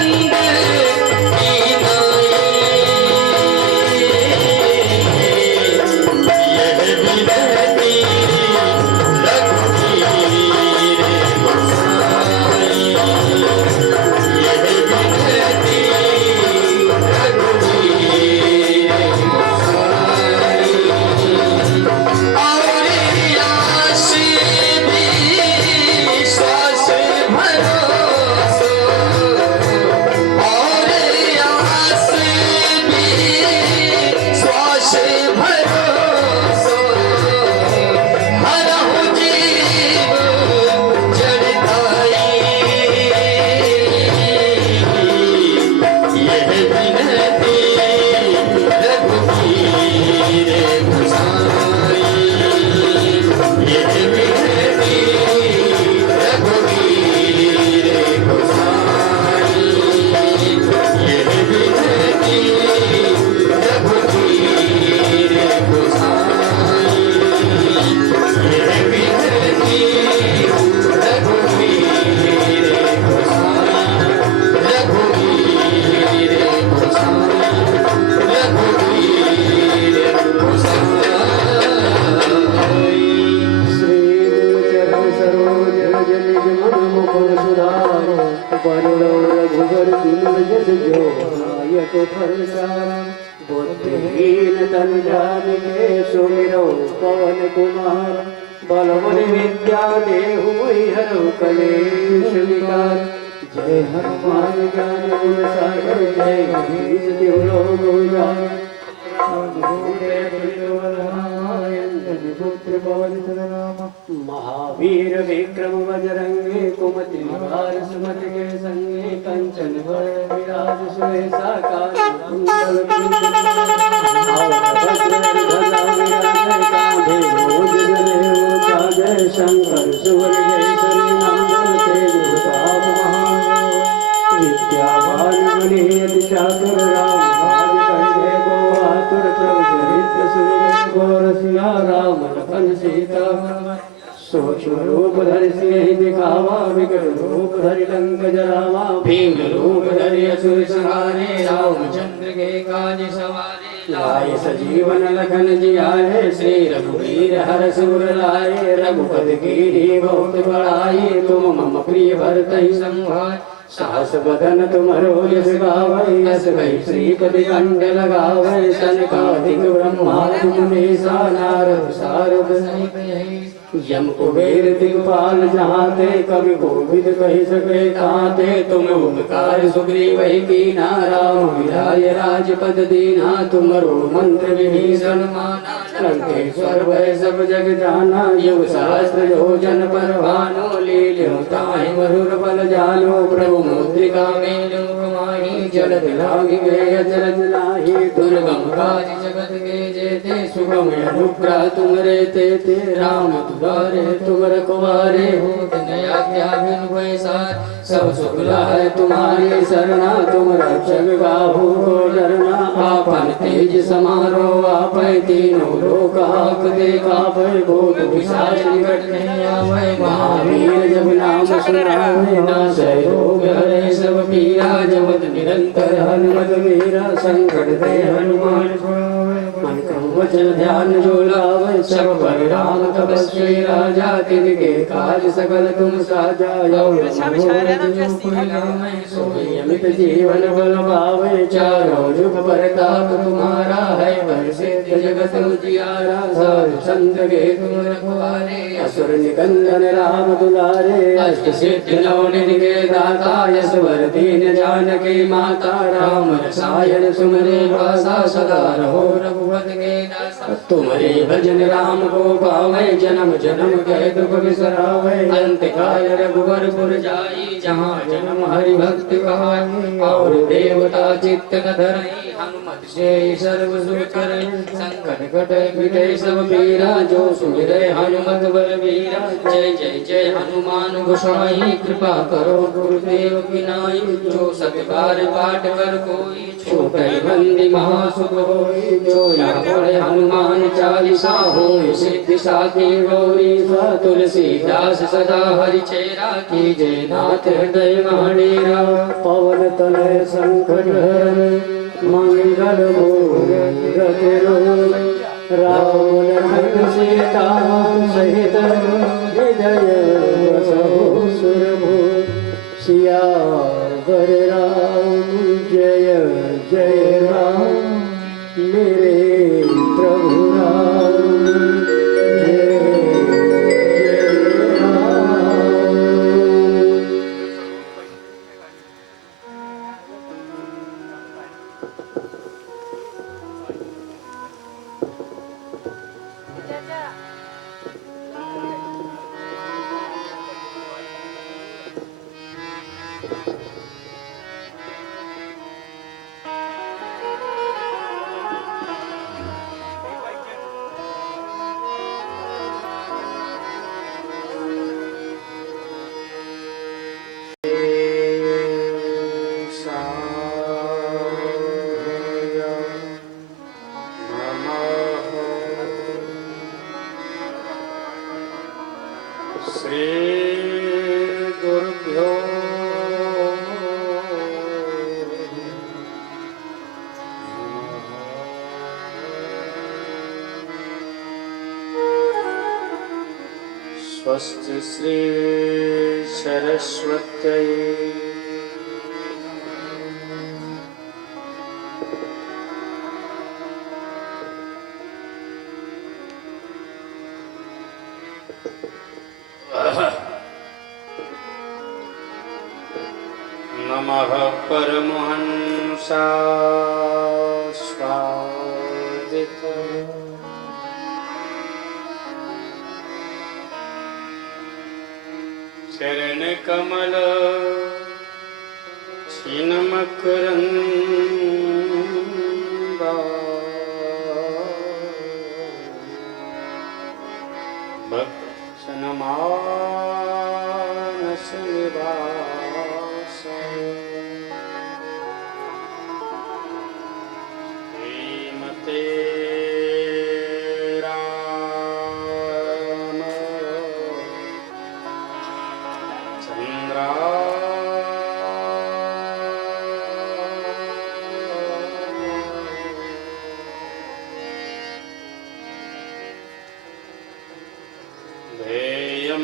बुद्धिहीन तन जानिके सुमिरो पवन कुमार बलवन विद्या देहु हरु कलेश विकार। जय हनुमान ज्ञान गुण सागर जय गणेश देव लोक उजागर। महावीर विक्रम बजरंगी कुमति निवार सुमति के संगे कंचन वर विराज सुरेशा काज कुंडल जय शंकर सुवर जय श्री नंदन तेज प्रताप महादेव विद्यावान बलि अति चातुर राम काज कहे को आतुर प्रभु चरित्र सुनिए गौर सिया राम लखन सीता सूक्ष्म रूप धरि सिंह दिखावा विकट रूप धरि लंक जरावा भीम रूप धरि असुर संहारे रामचंद्र के काज सवारे लाए सजीवन लखन जियाए श्री रघुवीर हर सुर लाए रघुपति कीन्ही बहुत बड़ाई तुम मम प्रिय भरतहि संभाय सास बदन तुम्हारो यश गावै यश भई श्रीपति कंठ लगावै सनकादिक ब्रह्मादि मुनीसा नारद सारद सहित यम कुबेर दिगपाल जहाते कवि कोविद कहि सके ताते तुम उपकार सुग्रीव ही कीना राम मिलाय राजपद दीना तुमरो मंत्र विभीषण माना लंकेश्वर भय सब जग जाना युग सहस्र योजन पर भानो लील्यो ताहि मधुर बल जानो प्रभु मुद्रिका मेलु माहि जलद लागी गए अचरज नाही दुर्गम काज जगत के जेते सुगम अनुग्रह तुमरे ते राम दुलारे तुम रखवारे हो नया त्यागन वैसार सब सुख लाए तुम्हारी शरणा तुम रक्षक गाहु को डरना आपन तेज समारो आप तीनों लोक हाक देखा भय भूत पिशाच निकट नहीं आवे महावीर जब नाम सुनावे नाशै रोग हरे सब पीरा जपत निरंतर हनुमत वीरा संकट ते हनुमान मन क्रम वचन ध्यान जो लावे सब पर राम तपस्वी राजा तिनके काज सकल तुम साजा सोई अमित जीवन बल पावे चारों जुग परताप तुम्हारा है वर्षित जगत उजियारा साधु संत के तुम रखवारे असुर निकंदन राम दुलारे अष्ट सिद्धि नव निधि के दाता यशवर दीन जानकी माता राम रसायन सुमरे भाषा सदा रहो रघुपत के दासा तुम्हारे भजन राम को पावे जन्म जन्म के दुख बिसरावे अंत काल रघुवर पुर जाई जहाँ जन्म हरि भक्त कहाई और देवता चित्त न धरई हनुमत से सर्व सुख करई संकट कटे मिटे सब पीरा जो सुमिरै हनुमत बलवीरा जय जय जय हनुमान गोसाई कृपा करो गुरुदेव की नाई जो सत बार पाठ कर कोई छूटै बंदी महासुख होई जो यहाँ पढ़े हनुमान चालीसा होय सिद्धि साखी गौरी सा तुलसीदास सदा हरि चेरा की जय नाथ हृदय महाडेरा पवन तनय संकट हरण मंगल मूरति राम लखन सीता सहित हृदय बसहु सुरभु सियावर राम जय जय राम मेरे प्रभु राम जय जय राम। श्री गुरुभ्यो स्वस्ति श्री सरस्वत्यै नमः परमहंसा स्वादित चरण कमल छिन्मकरंदा भक्तनमानस निवास श्रीमते राम चंद्रा ध्येयं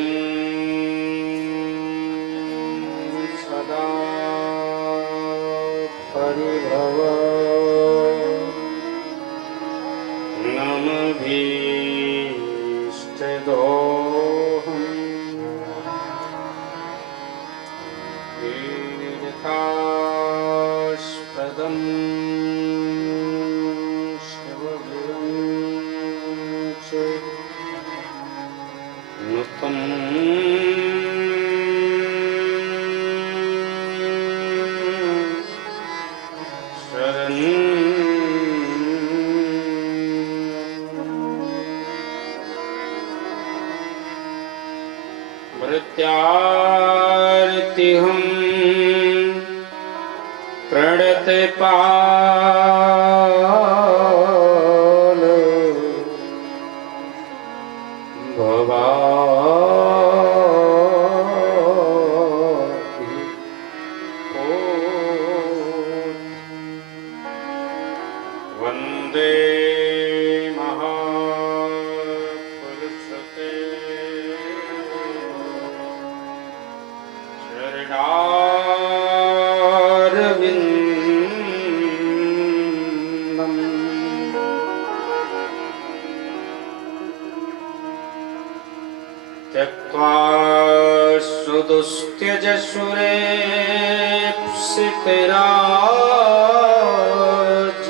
सदा परिभव नमभीष्टदोहम् तीर्थास्पदं शिवगुरुं च नूतं सतपाल भवानि वन्दे महापुरुषते चरणारविन्दम् त्यक्त्वा सुदुस्त्यज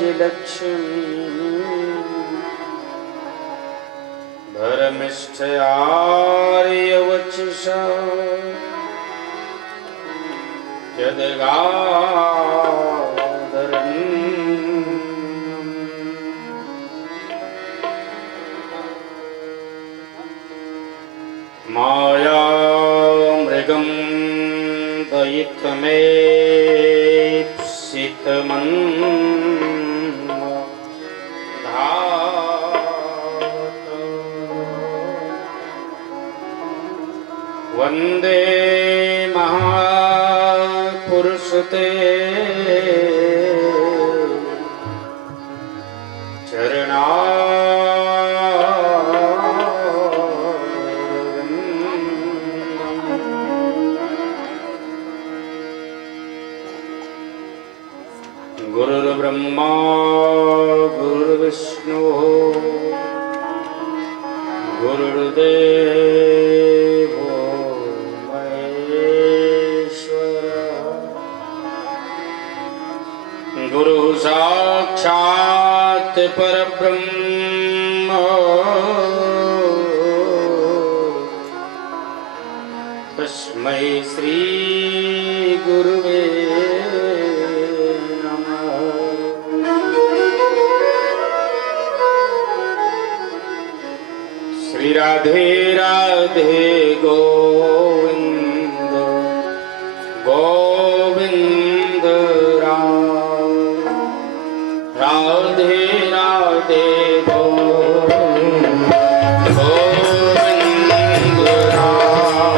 सुरेप्सितराज्यलक्ष्मी धर्मिष्ठयार्यवचसा मायामृगं दयित्वमेप्सितमन्धात् वन्दे महापुरुषते चरणारविन्दम् गुरुर्ब्रह्मा गुरुर्विष्णु गुरुर्देवो महेश्वर गुरु साक्षात् परब्रह्म तस्मै श्री गुरुवे नमः। श्री राधे राधे गोविंद गोविंद राम राधे राधे गोविंद गोविंद राम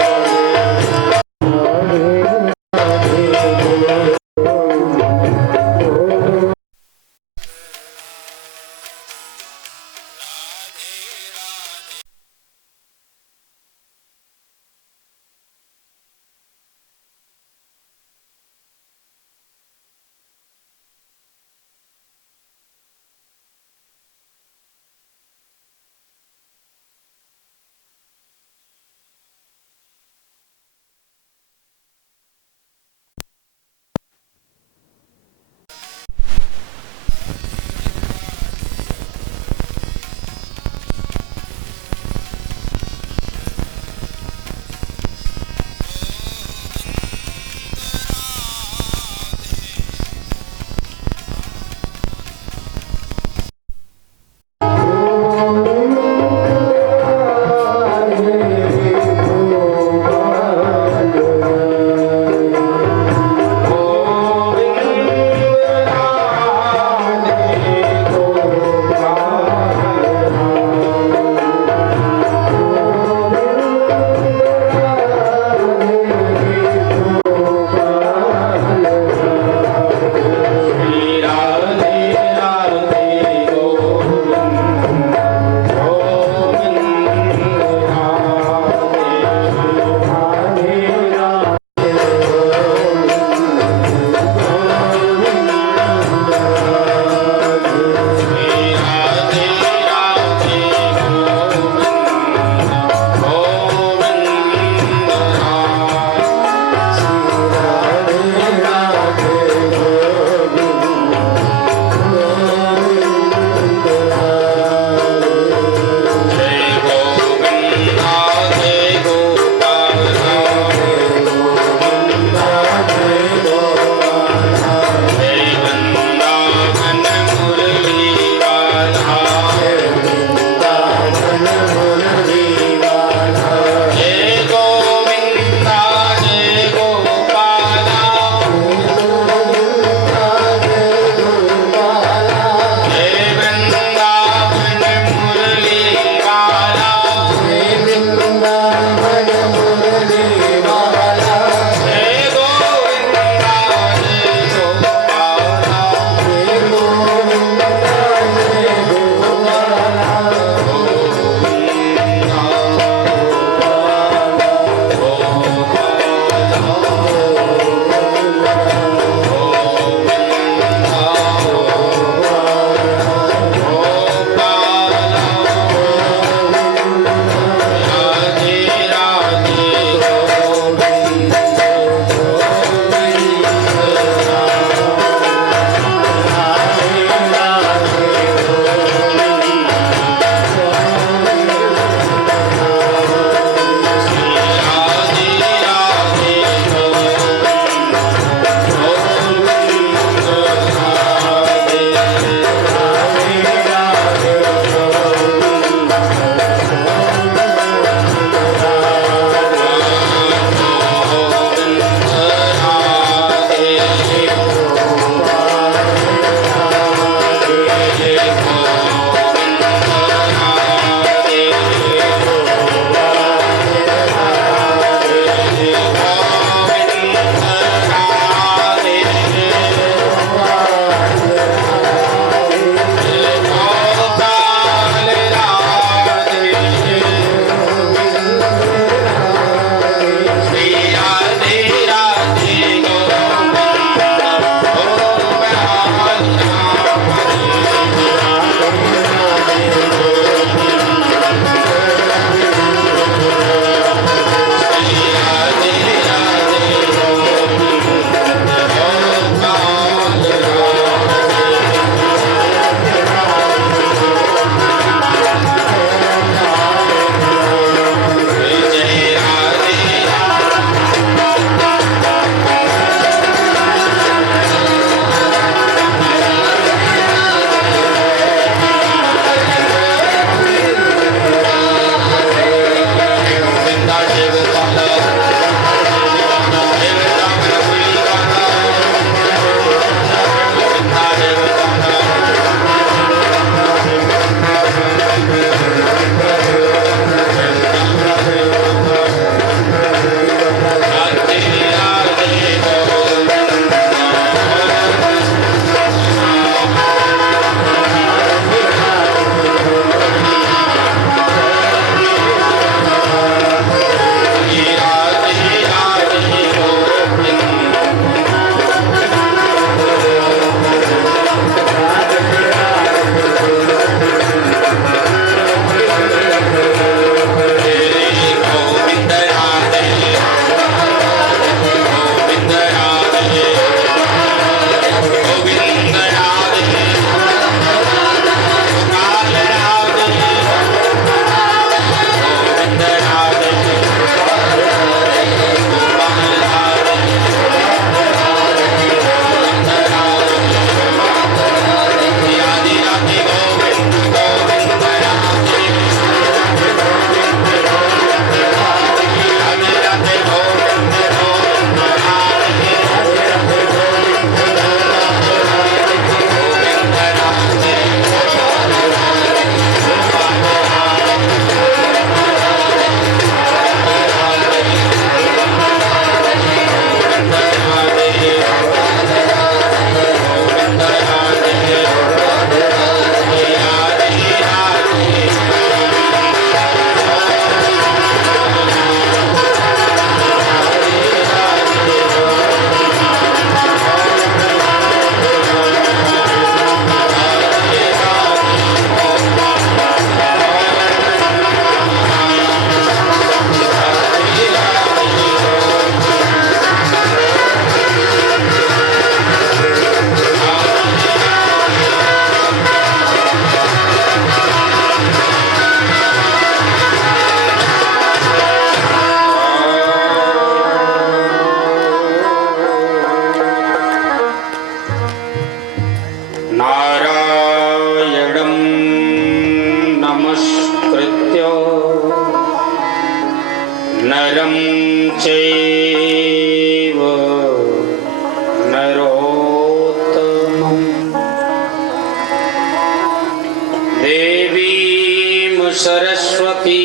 सरस्वतीं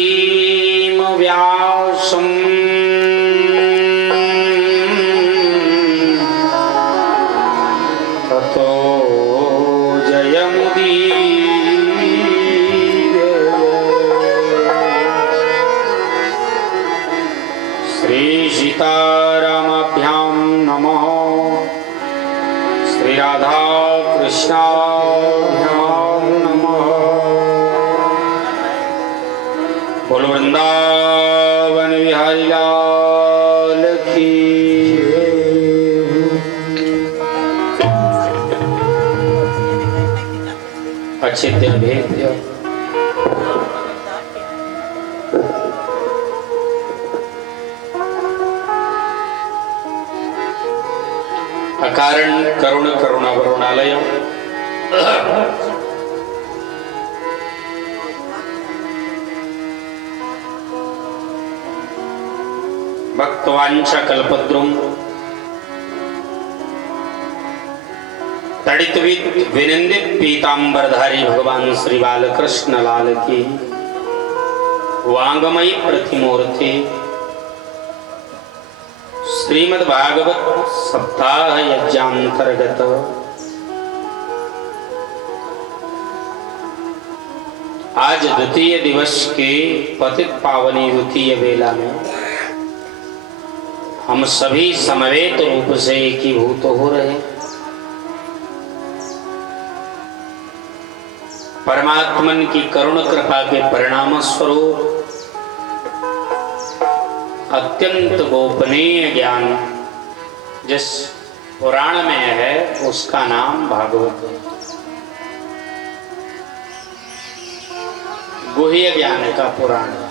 व्यासं ततो श्री सीतारामाभ्यां नमः। श्री राधा कृष्णाभ्यां नमः। बोलो वृंदावन बिहारी लाल की। अच्छे दिन भेज दिया। अकारण करुण करुणा वरुणालय भक्तवांछा कल्पद्रुम तड़ितवित विनिंदित पीतांबरधारी भगवान श्री बालकृष्ण लाल की वांगमयी प्रतिमूर्ति श्रीमद् भागवत सप्ताह यज्ञांतर्गत आज द्वितीय दिवस के पतित पावनी द्वितीय वेला में हम सभी समवेत रूप से एकीभूत हो रहे। परमात्मन की करुण कृपा के परिणाम स्वरूप अत्यंत गोपनीय ज्ञान जिस पुराण में है उसका नाम भागवत है। गुह्य ज्ञान का पुराण है।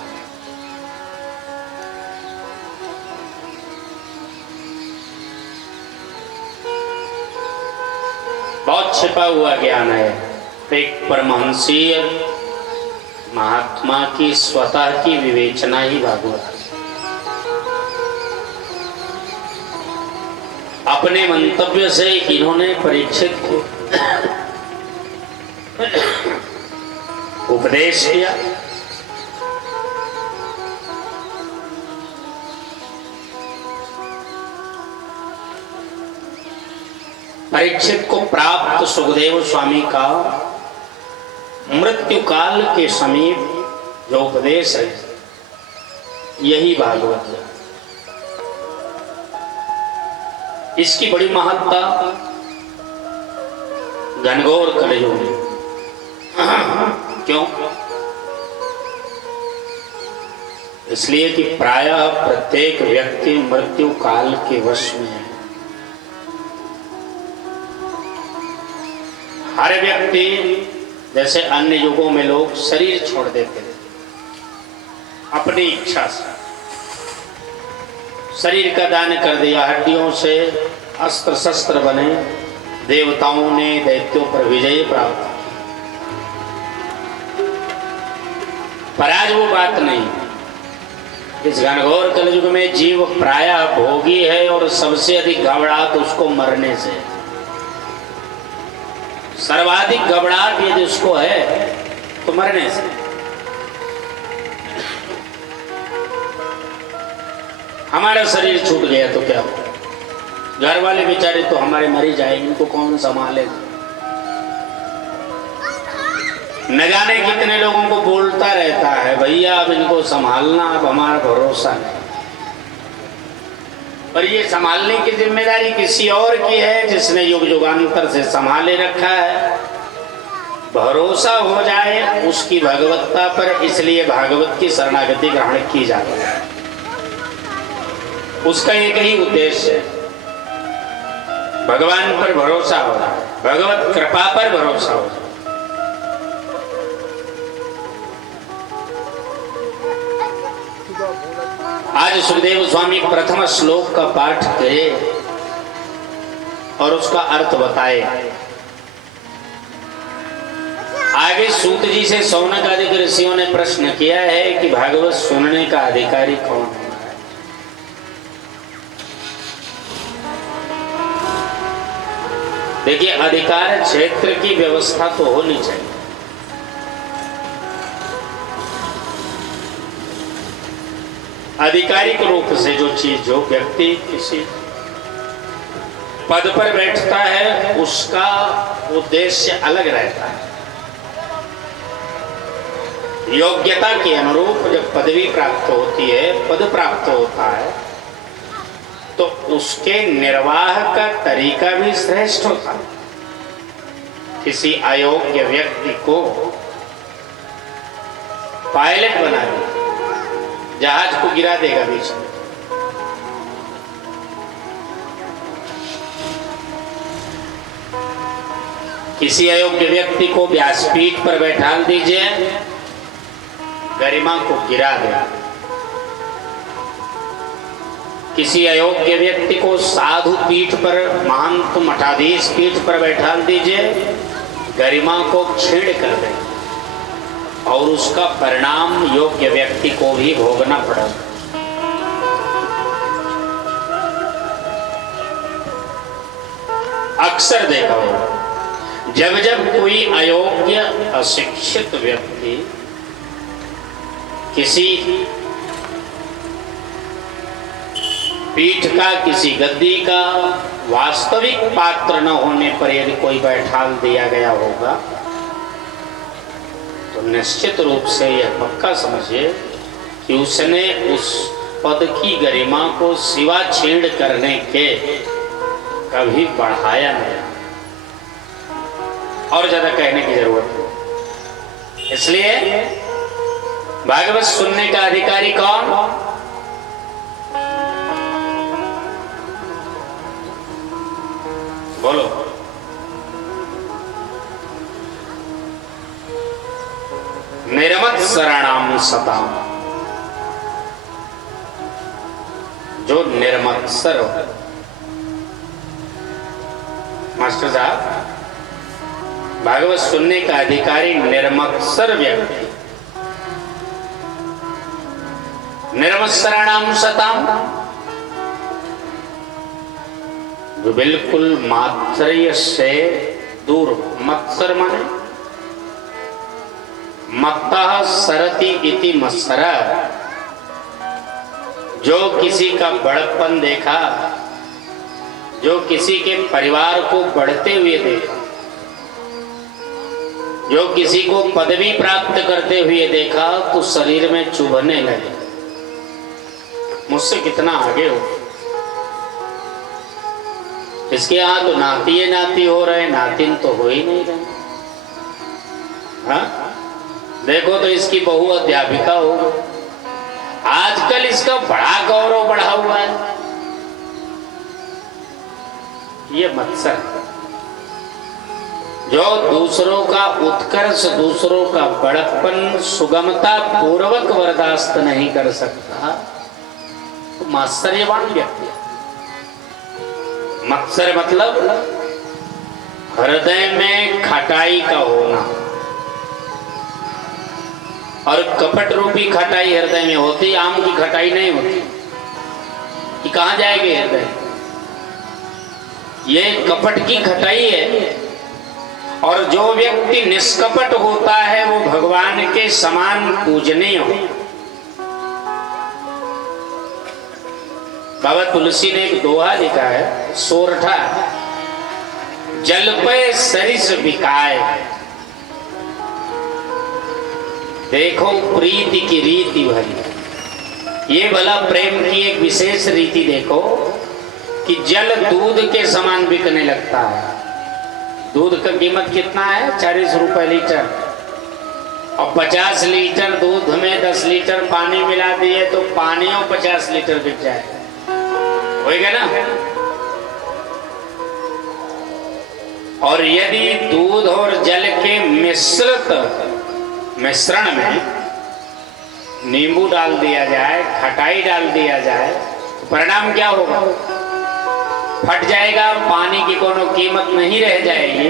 बहुत छिपा हुआ ज्ञान है। एक परमहंसीय महात्मा की स्वतः की विवेचना ही भागवत है। अपने मंतव्य से इन्होंने परीक्षित को उपदेश किया। परीक्षित को प्राप्त सुखदेव स्वामी का मृत्यु काल के समीप जो उपदेश है यही भागवत है। इसकी बड़ी महत्ता घनघोर कलयुग में। क्यों? इसलिए कि प्रायः प्रत्येक व्यक्ति मृत्यु काल के वश में है। हर व्यक्ति जैसे अन्य युगों में लोग शरीर छोड़ देते थे अपनी इच्छा से, शरीर का दान कर दिया, हड्डियों से अस्त्र शस्त्र बने, देवताओं ने दैत्यों पर विजय प्राप्त की। पर आज वो बात नहीं। इस घनघोर कलयुग में जीव प्रायः भोगी है और सबसे अधिक घबराहट उसको मरने से। सर्वाधिक घबराहट यदि उसको है तो मरने से। हमारा शरीर छूट गया तो क्या हो? घर वाले बेचारे तो हमारे मर ही जाएंगे, इनको कौन संभालेगा? न जाने कितने लोगों को बोलता रहता है भैया अब इनको संभालना, अब हमारा भरोसा नहीं। पर ये संभालने की जिम्मेदारी किसी और की है जिसने युग युगांतर से संभाले रखा है। भरोसा हो जाए उसकी भगवत्ता पर, इसलिए भागवत की शरणागति ग्रहण की जाती है। उसका एक ही उद्देश्य है, भगवान पर भरोसा हो जाए, भगवत कृपा पर भरोसा हो जाए। आज सुखदेव स्वामी प्रथम श्लोक का पाठ करे और उसका अर्थ बताए। आगे सूत जी से शौनक आदि ऋषियों ने प्रश्न किया है कि भागवत सुनने का अधिकारी कौन है। देखिए, अधिकार क्षेत्र की व्यवस्था तो होनी चाहिए। आधिकारिक रूप से जो चीज, जो व्यक्ति किसी पद पर बैठता है उसका उद्देश्य अलग रहता है। योग्यता के अनुरूप जब पदवी प्राप्त होती है, पद प्राप्त होता है, तो उसके निर्वाह का तरीका भी श्रेष्ठ होता है। किसी अयोग्य व्यक्ति को पायलट बना दिया, जहाज को गिरा देगा बीच में। किसी अयोग्य व्यक्ति को व्यासपीठ पर बैठा दीजिए, गरिमा को गिरा देगा। किसी अयोग्य व्यक्ति को साधु पीठ पर, महंत मठाधीश पीठ पर बैठा दीजिए, गरिमा को क्षीण कर देगा और उसका परिणाम योग्य व्यक्ति को भी भोगना पड़ेगा। अक्सर देखा होगा, जब जब कोई अयोग्य अशिक्षित व्यक्ति किसी पीठ का, किसी गद्दी का वास्तविक पात्र न होने पर यदि कोई बैठा दिया गया होगा, तो निश्चित रूप से यह पक्का समझिए कि उसने उस पद की गरिमा को सिवा छीण करने के कभी बढ़ाया नहीं। और ज्यादा कहने की जरूरत नहीं। इसलिए भागवत सुनने का अधिकारी कौन? बोलो। निर्मत्सराणाम सताम, जो निर्मत्सर हो। मास्टर साहब, भागवत सुनने का अधिकारी निर्मत्सर व्यक्ति। निर्मत्सराणाम सताम, जो बिल्कुल मात्सर्य से दूर। मत्सर माने मत्तः सरति इति मत्सर, जो किसी का बड़प्पन देखा, जो किसी के परिवार को बढ़ते हुए देखा, जो किसी को पदवी प्राप्त करते हुए देखा, तो शरीर में चुभने लगे, मुझसे कितना आगे हो। इसके यहाँ तो नाती हो रहे, नातिन तो हो ही नहीं रहे। हाँ, देखो तो इसकी बहू अध्यापिका हो, आजकल इसका बड़ा गौरव बढ़ा हुआ है। ये मत्सर, जो दूसरों का उत्कर्ष, दूसरों का बड़प्पन सुगमता पूर्वक बर्दाश्त नहीं कर सकता, तो मात्सर्यवान व्यक्ति। मत्सर मतलब हृदय में खटाई का होना, और कपट रूपी खटाई हृदय में होती, आम की खटाई नहीं होती। कि कहां जाएगी हृदय? ये कपट की खटाई है। और जो व्यक्ति निष्कपट होता है वो भगवान के समान पूजनीय हो। बाबा तुलसी ने एक दोहा लिखा है, सोरठा, जल पे सरिस बिकाए, देखो प्रीति की रीति भली। ये भला प्रेम की एक विशेष रीति देखो कि जल दूध के समान बिकने लगता है। दूध का कीमत कितना है? 40 रुपए लीटर। और 50 लीटर दूध में 10 लीटर पानी मिला दिए तो पानियों 50 लीटर बिक जाएगा, होगा ना? और यदि दूध और जल के मिश्रण में नींबू डाल दिया जाए, खटाई डाल दिया जाए, तो परिणाम क्या होगा? फट जाएगा, पानी की कोनो कीमत नहीं रह जाएगी,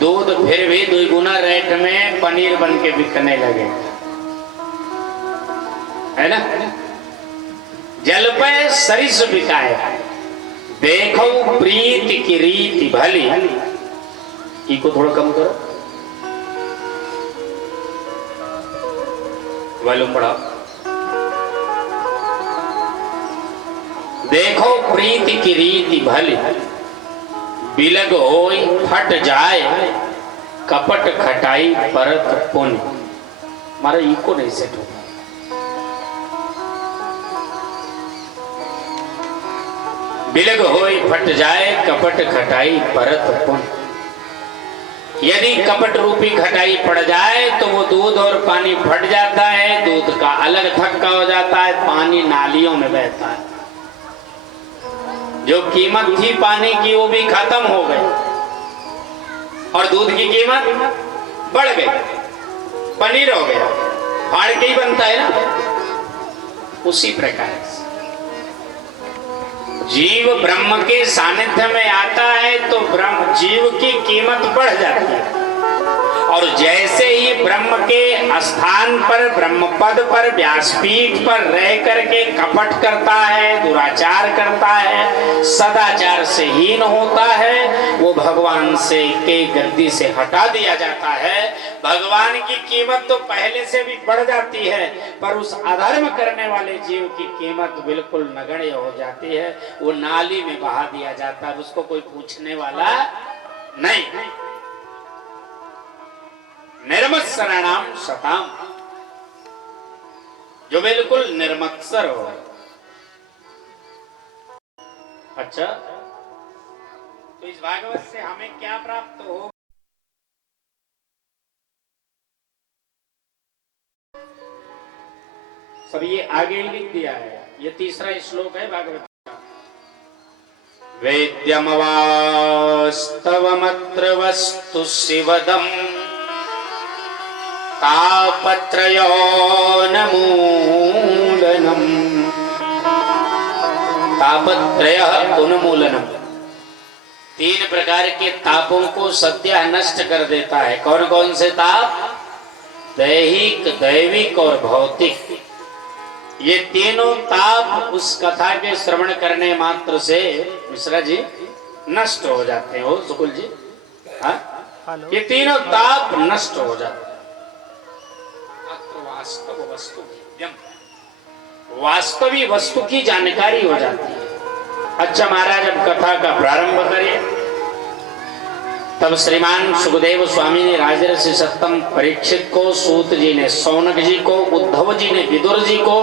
दूध फिर भी दुगुना रेट में पनीर बन के बिकने लगेगा, है ना? जल पे सरिस बिकाए, देखो प्रीति की रीति भली। को थोड़ा कम करो, वॉल्यूम बढ़ाओ। देखो प्रीति की रीति भली, बिलग होई फट जाए, कपट खटाई परत पुण्य। हमारा इको नहीं सेट होगा। बिलग होई फट जाए, कपट खटाई परत पुण्य। यदि कपट रूपी खटाई पड़ जाए तो वो दूध और पानी फट जाता है, दूध का अलग थक्का हो जाता है, पानी नालियों में बहता है। जो कीमत थी पानी की वो भी खत्म हो गई और दूध की कीमत बढ़ गई, पनीर हो गया, फाड़ के ही बनता है ना। उसी प्रकार से जीव ब्रह्म के सानिध्य में आता है तो ब्रह्म जीव की कीमत बढ़ जाती है। और जैसे ही ब्रह्म के स्थान पर, ब्रह्म पद पर, व्यासपीठ पर रह करके कपट करता है, दुराचार करता है, सदाचार से हीन होता है, वो भगवान से के गद्दी से हटा दिया जाता है। भगवान की कीमत तो पहले से भी बढ़ जाती है, पर उस अधर्म करने वाले जीव की कीमत बिल्कुल नगण्य हो जाती है। वो नाली में बहा दिया जाता है, उसको कोई पूछने वाला नहीं। निर्मत्सराणाम सताम, जो बिल्कुल निर्मत्सर हो। अच्छा, तो इस भागवत से हमें क्या प्राप्त हो? सब ये आगे ही लिख दिया है। ये तीसरा श्लोक है भागवत का। वेद्यमवास्तवमत्र वस्तु शिवदम तापत्रयोन्मूलनम। तापत्रयः उन्मूलनम, 3 प्रकार के तापों को सत्या नष्ट कर देता है। कौन कौन से ताप? दैहिक, दैविक और भौतिक। ये तीनों ताप उस कथा के श्रवण करने मात्र से मिश्रा जी नष्ट हो जाते हैं। हो सुकुल जी, हाँ, ये तीनों ताप नष्ट हो जाते हैं। वास्तव वस्तु, वास्तविक वस्तु की जानकारी हो जाती है। अच्छा महाराज, अब कथा का प्रारंभ करिए। तब श्रीमान सुखदेव स्वामी ने राजर्षि सत्तम परीक्षित को, सूत जी ने सौनक जी को, उद्धव जी ने विदुर जी को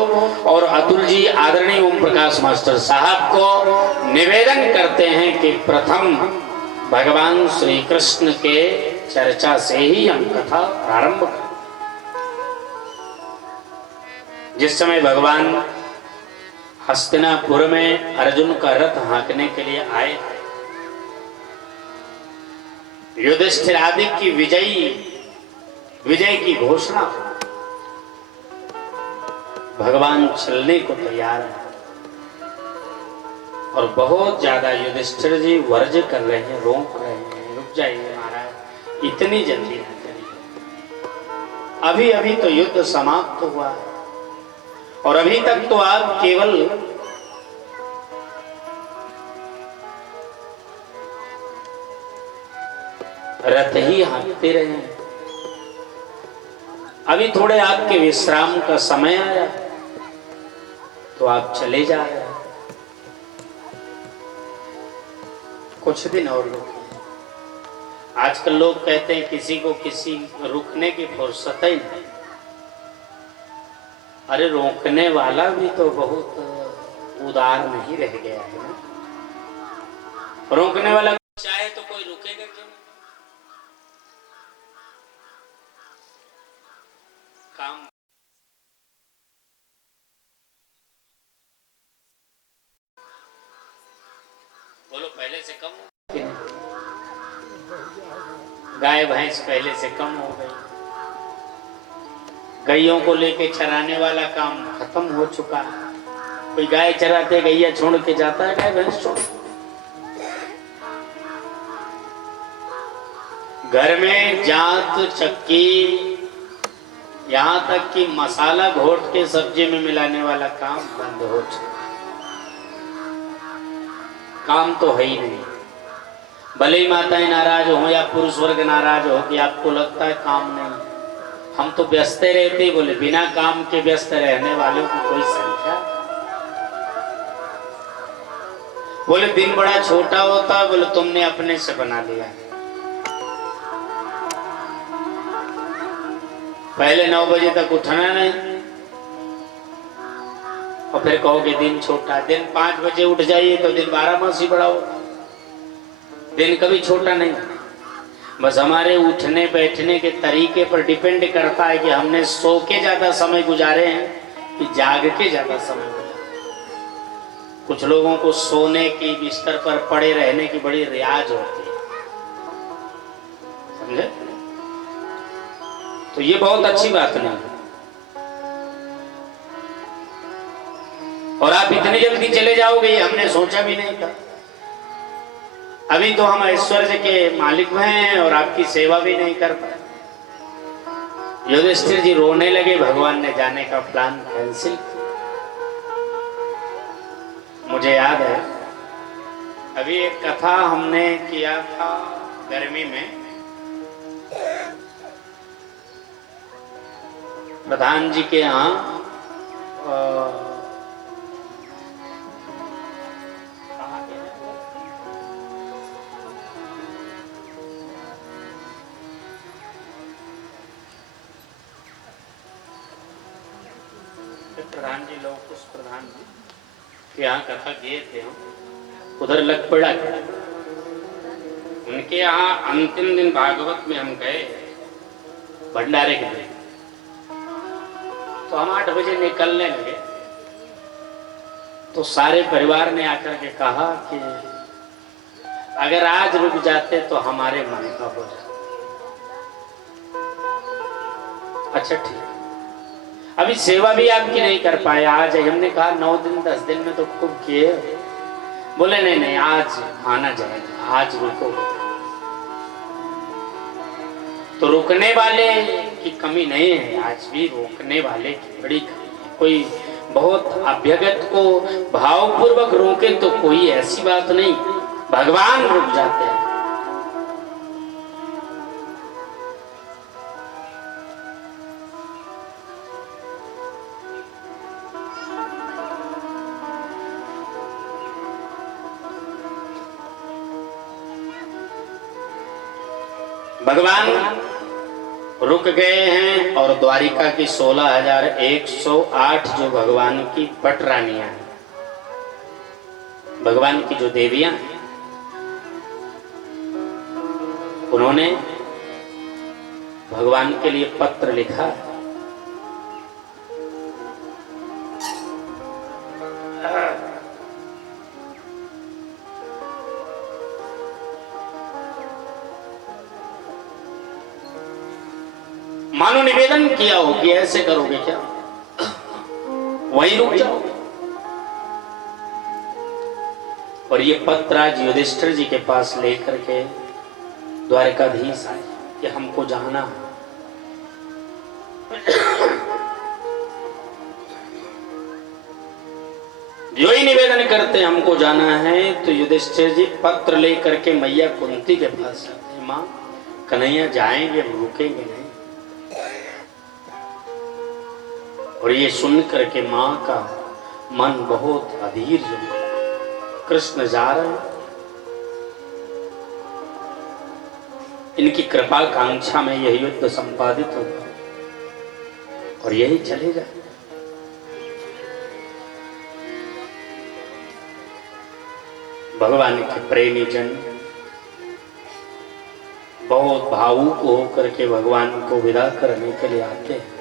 और अतुल जी आदरणीय ओम प्रकाश मास्टर साहब को निवेदन करते हैं कि प्रथम भगवान श्री कृष्ण के चर्चा से ही हम कथा प्रारंभ करें। जिस समय भगवान हस्तिनापुर में अर्जुन का रथ हाँकने के लिए आए, युधिष्ठिर आदि की विजय की घोषणा, भगवान चलने को तैयार है और बहुत ज्यादा युधिष्ठिर जी वर्ज कर रहे हैं, रोक रहे हैं, रुक जाइए महाराज, इतनी जल्दी न करिए, अभी अभी तो युद्ध समाप्त हुआ है और अभी तक तो आप केवल रथ ही हाँकते रहे हैं। अभी थोड़े आपके विश्राम का समय आया तो आप चले जा रहे हैं। कुछ दिन और रुकिए। आजकल लोग कहते हैं किसी को किसी रुकने की फुर्सत ही नहीं। अरे रोकने वाला भी तो बहुत उदार नहीं रह गया है ना। रोकने वाला चाहे तो कोई रुकेगा क्यों? काम बोलो, पहले से कम हो? गाय भैंस पहले से कम हो गई। गैयों को लेके चराने वाला काम खत्म हो चुका है। कोई गाय चराते गैया छोड़ के जाता है, गाय भैंस छोड़। घर में जांत चक्की, यहाँ तक कि मसाला घोट के सब्जी में मिलाने वाला काम बंद हो चुका। काम तो है ही नहीं। भले ही माताएं नाराज हो या पुरुष वर्ग नाराज हो कि आपको लगता है काम नहीं, हम तो व्यस्त रहते। बोले बिना काम के व्यस्त रहने वालों की कोई संख्या। बोले दिन बड़ा छोटा होता है, बोले तुमने अपने से बना लिया। पहले 9 बजे तक उठना नहीं और फिर कहोगे दिन छोटा। दिन 5 बजे उठ जाइए तो दिन 12 मास ही बड़ा होगा। दिन कभी छोटा नहीं, बस हमारे उठने बैठने के तरीके पर डिपेंड करता है कि हमने सो के ज्यादा समय गुजारे हैं कि जाग के ज्यादा समय गुजारे। कुछ लोगों को सोने की बिस्तर पर पड़े रहने की बड़ी रियाज होती है, समझे? तो ये बहुत अच्छी बात नहीं है। और आप इतनी जल्दी चले जाओगे ये हमने सोचा भी नहीं था। अभी तो हम ऐश्वर्य के मालिक हैं और आपकी सेवा भी नहीं कर पाए। युधिष्ठिर जी रोने लगे, भगवान ने जाने का प्लान कैंसिल किया। मुझे याद है अभी एक कथा हमने किया था गर्मी में, प्रधान जी के यहाँ प्रधान जी लोग, उस प्रधान जी के यहाँ कथा गए थे हम, उधर लग पड़ा। उनके यहाँ अंतिम दिन भागवत में हम गए भंडारे के लिए, तो हम 8 बजे निकलने लगे तो सारे परिवार ने आकर के कहा कि अगर आज रुक जाते तो हमारे मन का हो जाता। अच्छा ठीक, अभी सेवा भी आपकी नहीं कर पाए आज। हमने कहा 9 दिन 10 दिन में तो खूब किए। बोले नहीं नहीं आज आना जाएगा, आज रुको। तो रुकने वाले की कमी नहीं है, आज भी रोकने वाले की बड़ी कमी है। कोई बहुत अभ्यगत को भावपूर्वक रोके तो कोई ऐसी बात नहीं, भगवान रुक जाते हैं। भगवान रुक गए हैं और द्वारिका की 16,108 जो भगवान की पटरानियां हैं, भगवान की जो देवियां हैं, उन्होंने भगवान के लिए पत्र लिखा है। मानो निवेदन किया हो कि ऐसे करोगे क्या, वहीं रुक जाओ। और ये पत्र आज युधिष्ठिर जी के पास लेकर के द्वारकाधीश आए कि हमको जाना है। जो ही निवेदन करते हमको जाना है तो युधिष्ठिर जी पत्र लेकर के मैया कुंती के पास आते हैं। मां कन्हैया जाएंगे, रुकेंगे नहीं। और ये सुन करके मां का मन बहुत अधीर हो गया। कृष्ण जा रहे हैं, इनकी कृपा कांक्षा में यह युद्ध संपादित होगा और यही चले जाए। भगवान के प्रेमी जन बहुत भावुक होकर के भगवान को विदा करने के लिए आते हैं।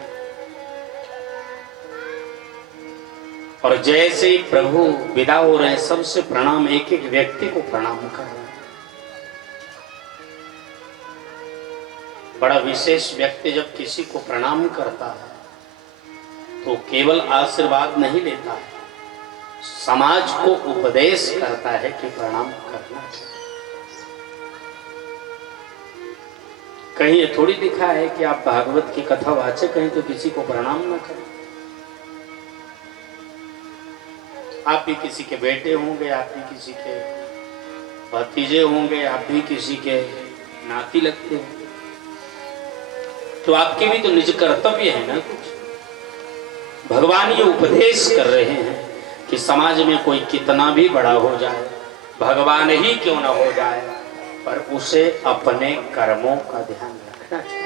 और जैसे ही प्रभु विदा हो रहे हैं, सबसे प्रणाम, एक एक व्यक्ति को प्रणाम कर रहे हैं। बड़ा विशेष व्यक्ति जब किसी को प्रणाम करता है तो केवल आशीर्वाद नहीं लेता है, समाज को उपदेश करता है कि प्रणाम करना चाहिए। कहीं ये थोड़ी लिखा है कि आप भागवत की कथा वाचक हैं तो किसी को प्रणाम न करें। आप भी किसी के बेटे होंगे, आप भी किसी के भतीजे होंगे, आप भी किसी के नाती लगते होंगे, तो आपके भी तो निज कर्तव्य है ना कुछ। भगवान ये उपदेश कर रहे हैं कि समाज में कोई कितना भी बड़ा हो जाए, भगवान ही क्यों न हो जाए, पर उसे अपने कर्मों का ध्यान रखना चाहिए।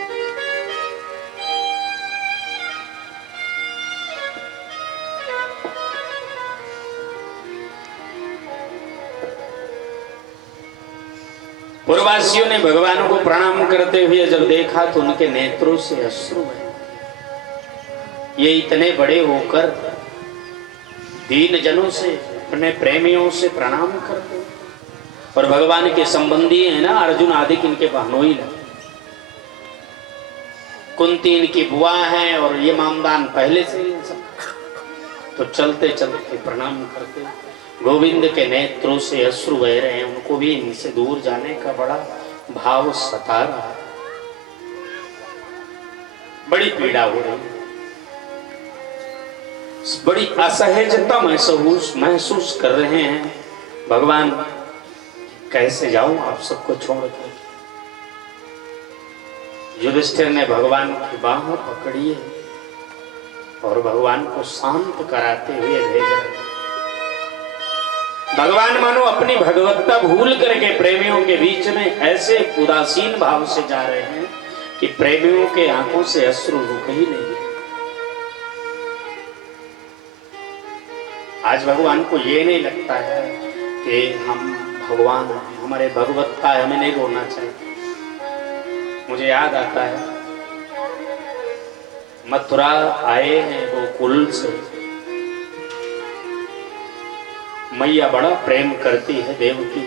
पूर्ववासियों ने भगवान को प्रणाम करते हुए जब देखा तो उनके नेत्रों से अश्रु बहे। ये इतने बड़े होकर दीन जनों से, अपने प्रेमियों से प्रणाम करते, और भगवान के संबंधी है ना अर्जुन आदि इनके बहनोई लगे। कुंती इनकी बुआ है और ये मामदान पहले से ही सब, तो चलते चलते प्रणाम करते। गोविंद के नेत्रों से अश्रु बह रहे हैं, उनको भी इनसे दूर जाने का बड़ा भाव सता रहा है, बड़ी पीड़ा हो रही है, बड़ी असहजता महसूस कर रहे हैं। भगवान कैसे जाऊं आप सबको छोड़कर। युधिष्ठिर ने भगवान की बाहों पकड़ी है और भगवान को शांत कराते हुए भेजा। भगवान मानो अपनी भगवत्ता भूल करके प्रेमियों के बीच में ऐसे उदासीन भाव से जा रहे हैं कि प्रेमियों के आंखों से अश्रु रुक ही नहीं। आज भगवान को ये नहीं लगता है कि हम भगवान हैं, हमारे भगवत्ता है, हमें नहीं रोना चाहिए। मुझे याद आता है मथुरा आए हैं गोकुल से, मैया बड़ा प्रेम करती है देवकी,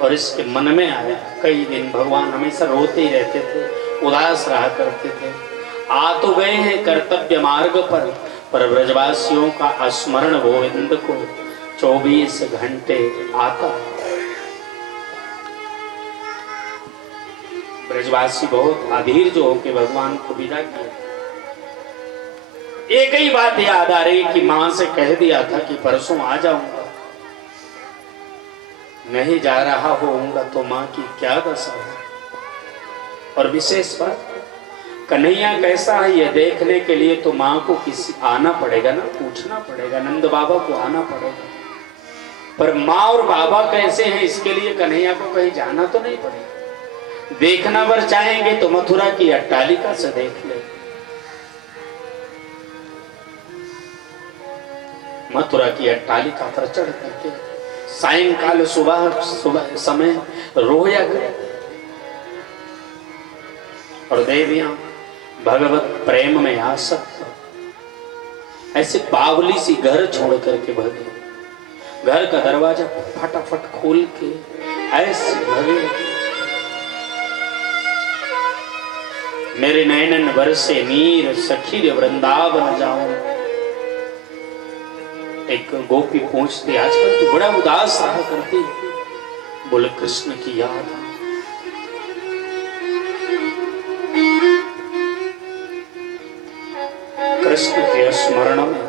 और इसके मन में आया कई दिन भगवान हमेशा रोते ही रहते थे, उदास रहा करते थे। आ तो गए हैं कर्तव्य मार्ग पर ब्रजवासियों का स्मरण गोविंद को 24 घंटे आता। ब्रजवासी बहुत अधीर जो होके भगवान को विदा किया। एक ही बात याद आ रही कि मां से कह दिया था कि परसों आ जाऊंगा, नहीं जा रहा होऊंगा तो मां की क्या दशा हो। और विशेष बात, कन्हैया कैसा है ये देखने के लिए तो मां को किसी आना पड़ेगा ना, पूछना पड़ेगा, नंद बाबा को आना पड़ेगा। पर माँ और बाबा कैसे हैं इसके लिए कन्हैया को कहीं जाना तो नहीं पड़ेगा। देखना वर चाहेंगे तो मथुरा की अट्टालिका से देख ले। मथुरा की अट्टालिका पर चढ़ करके सायंकाल सुबह समय रोया करते और देवियां भगवत प्रेम में आसक्त ऐसे बावली सी घर छोड़ करके भगे। घर का दरवाजा फटाफट खोल के ऐसे भगे, मेरे नैनन बरसे नीर सखी वृंदावन जाऊं। एक गोपी पूछती आजकल तो बड़ा उदास रहा करती, बोले कृष्ण की याद। कृष्ण के स्मरण में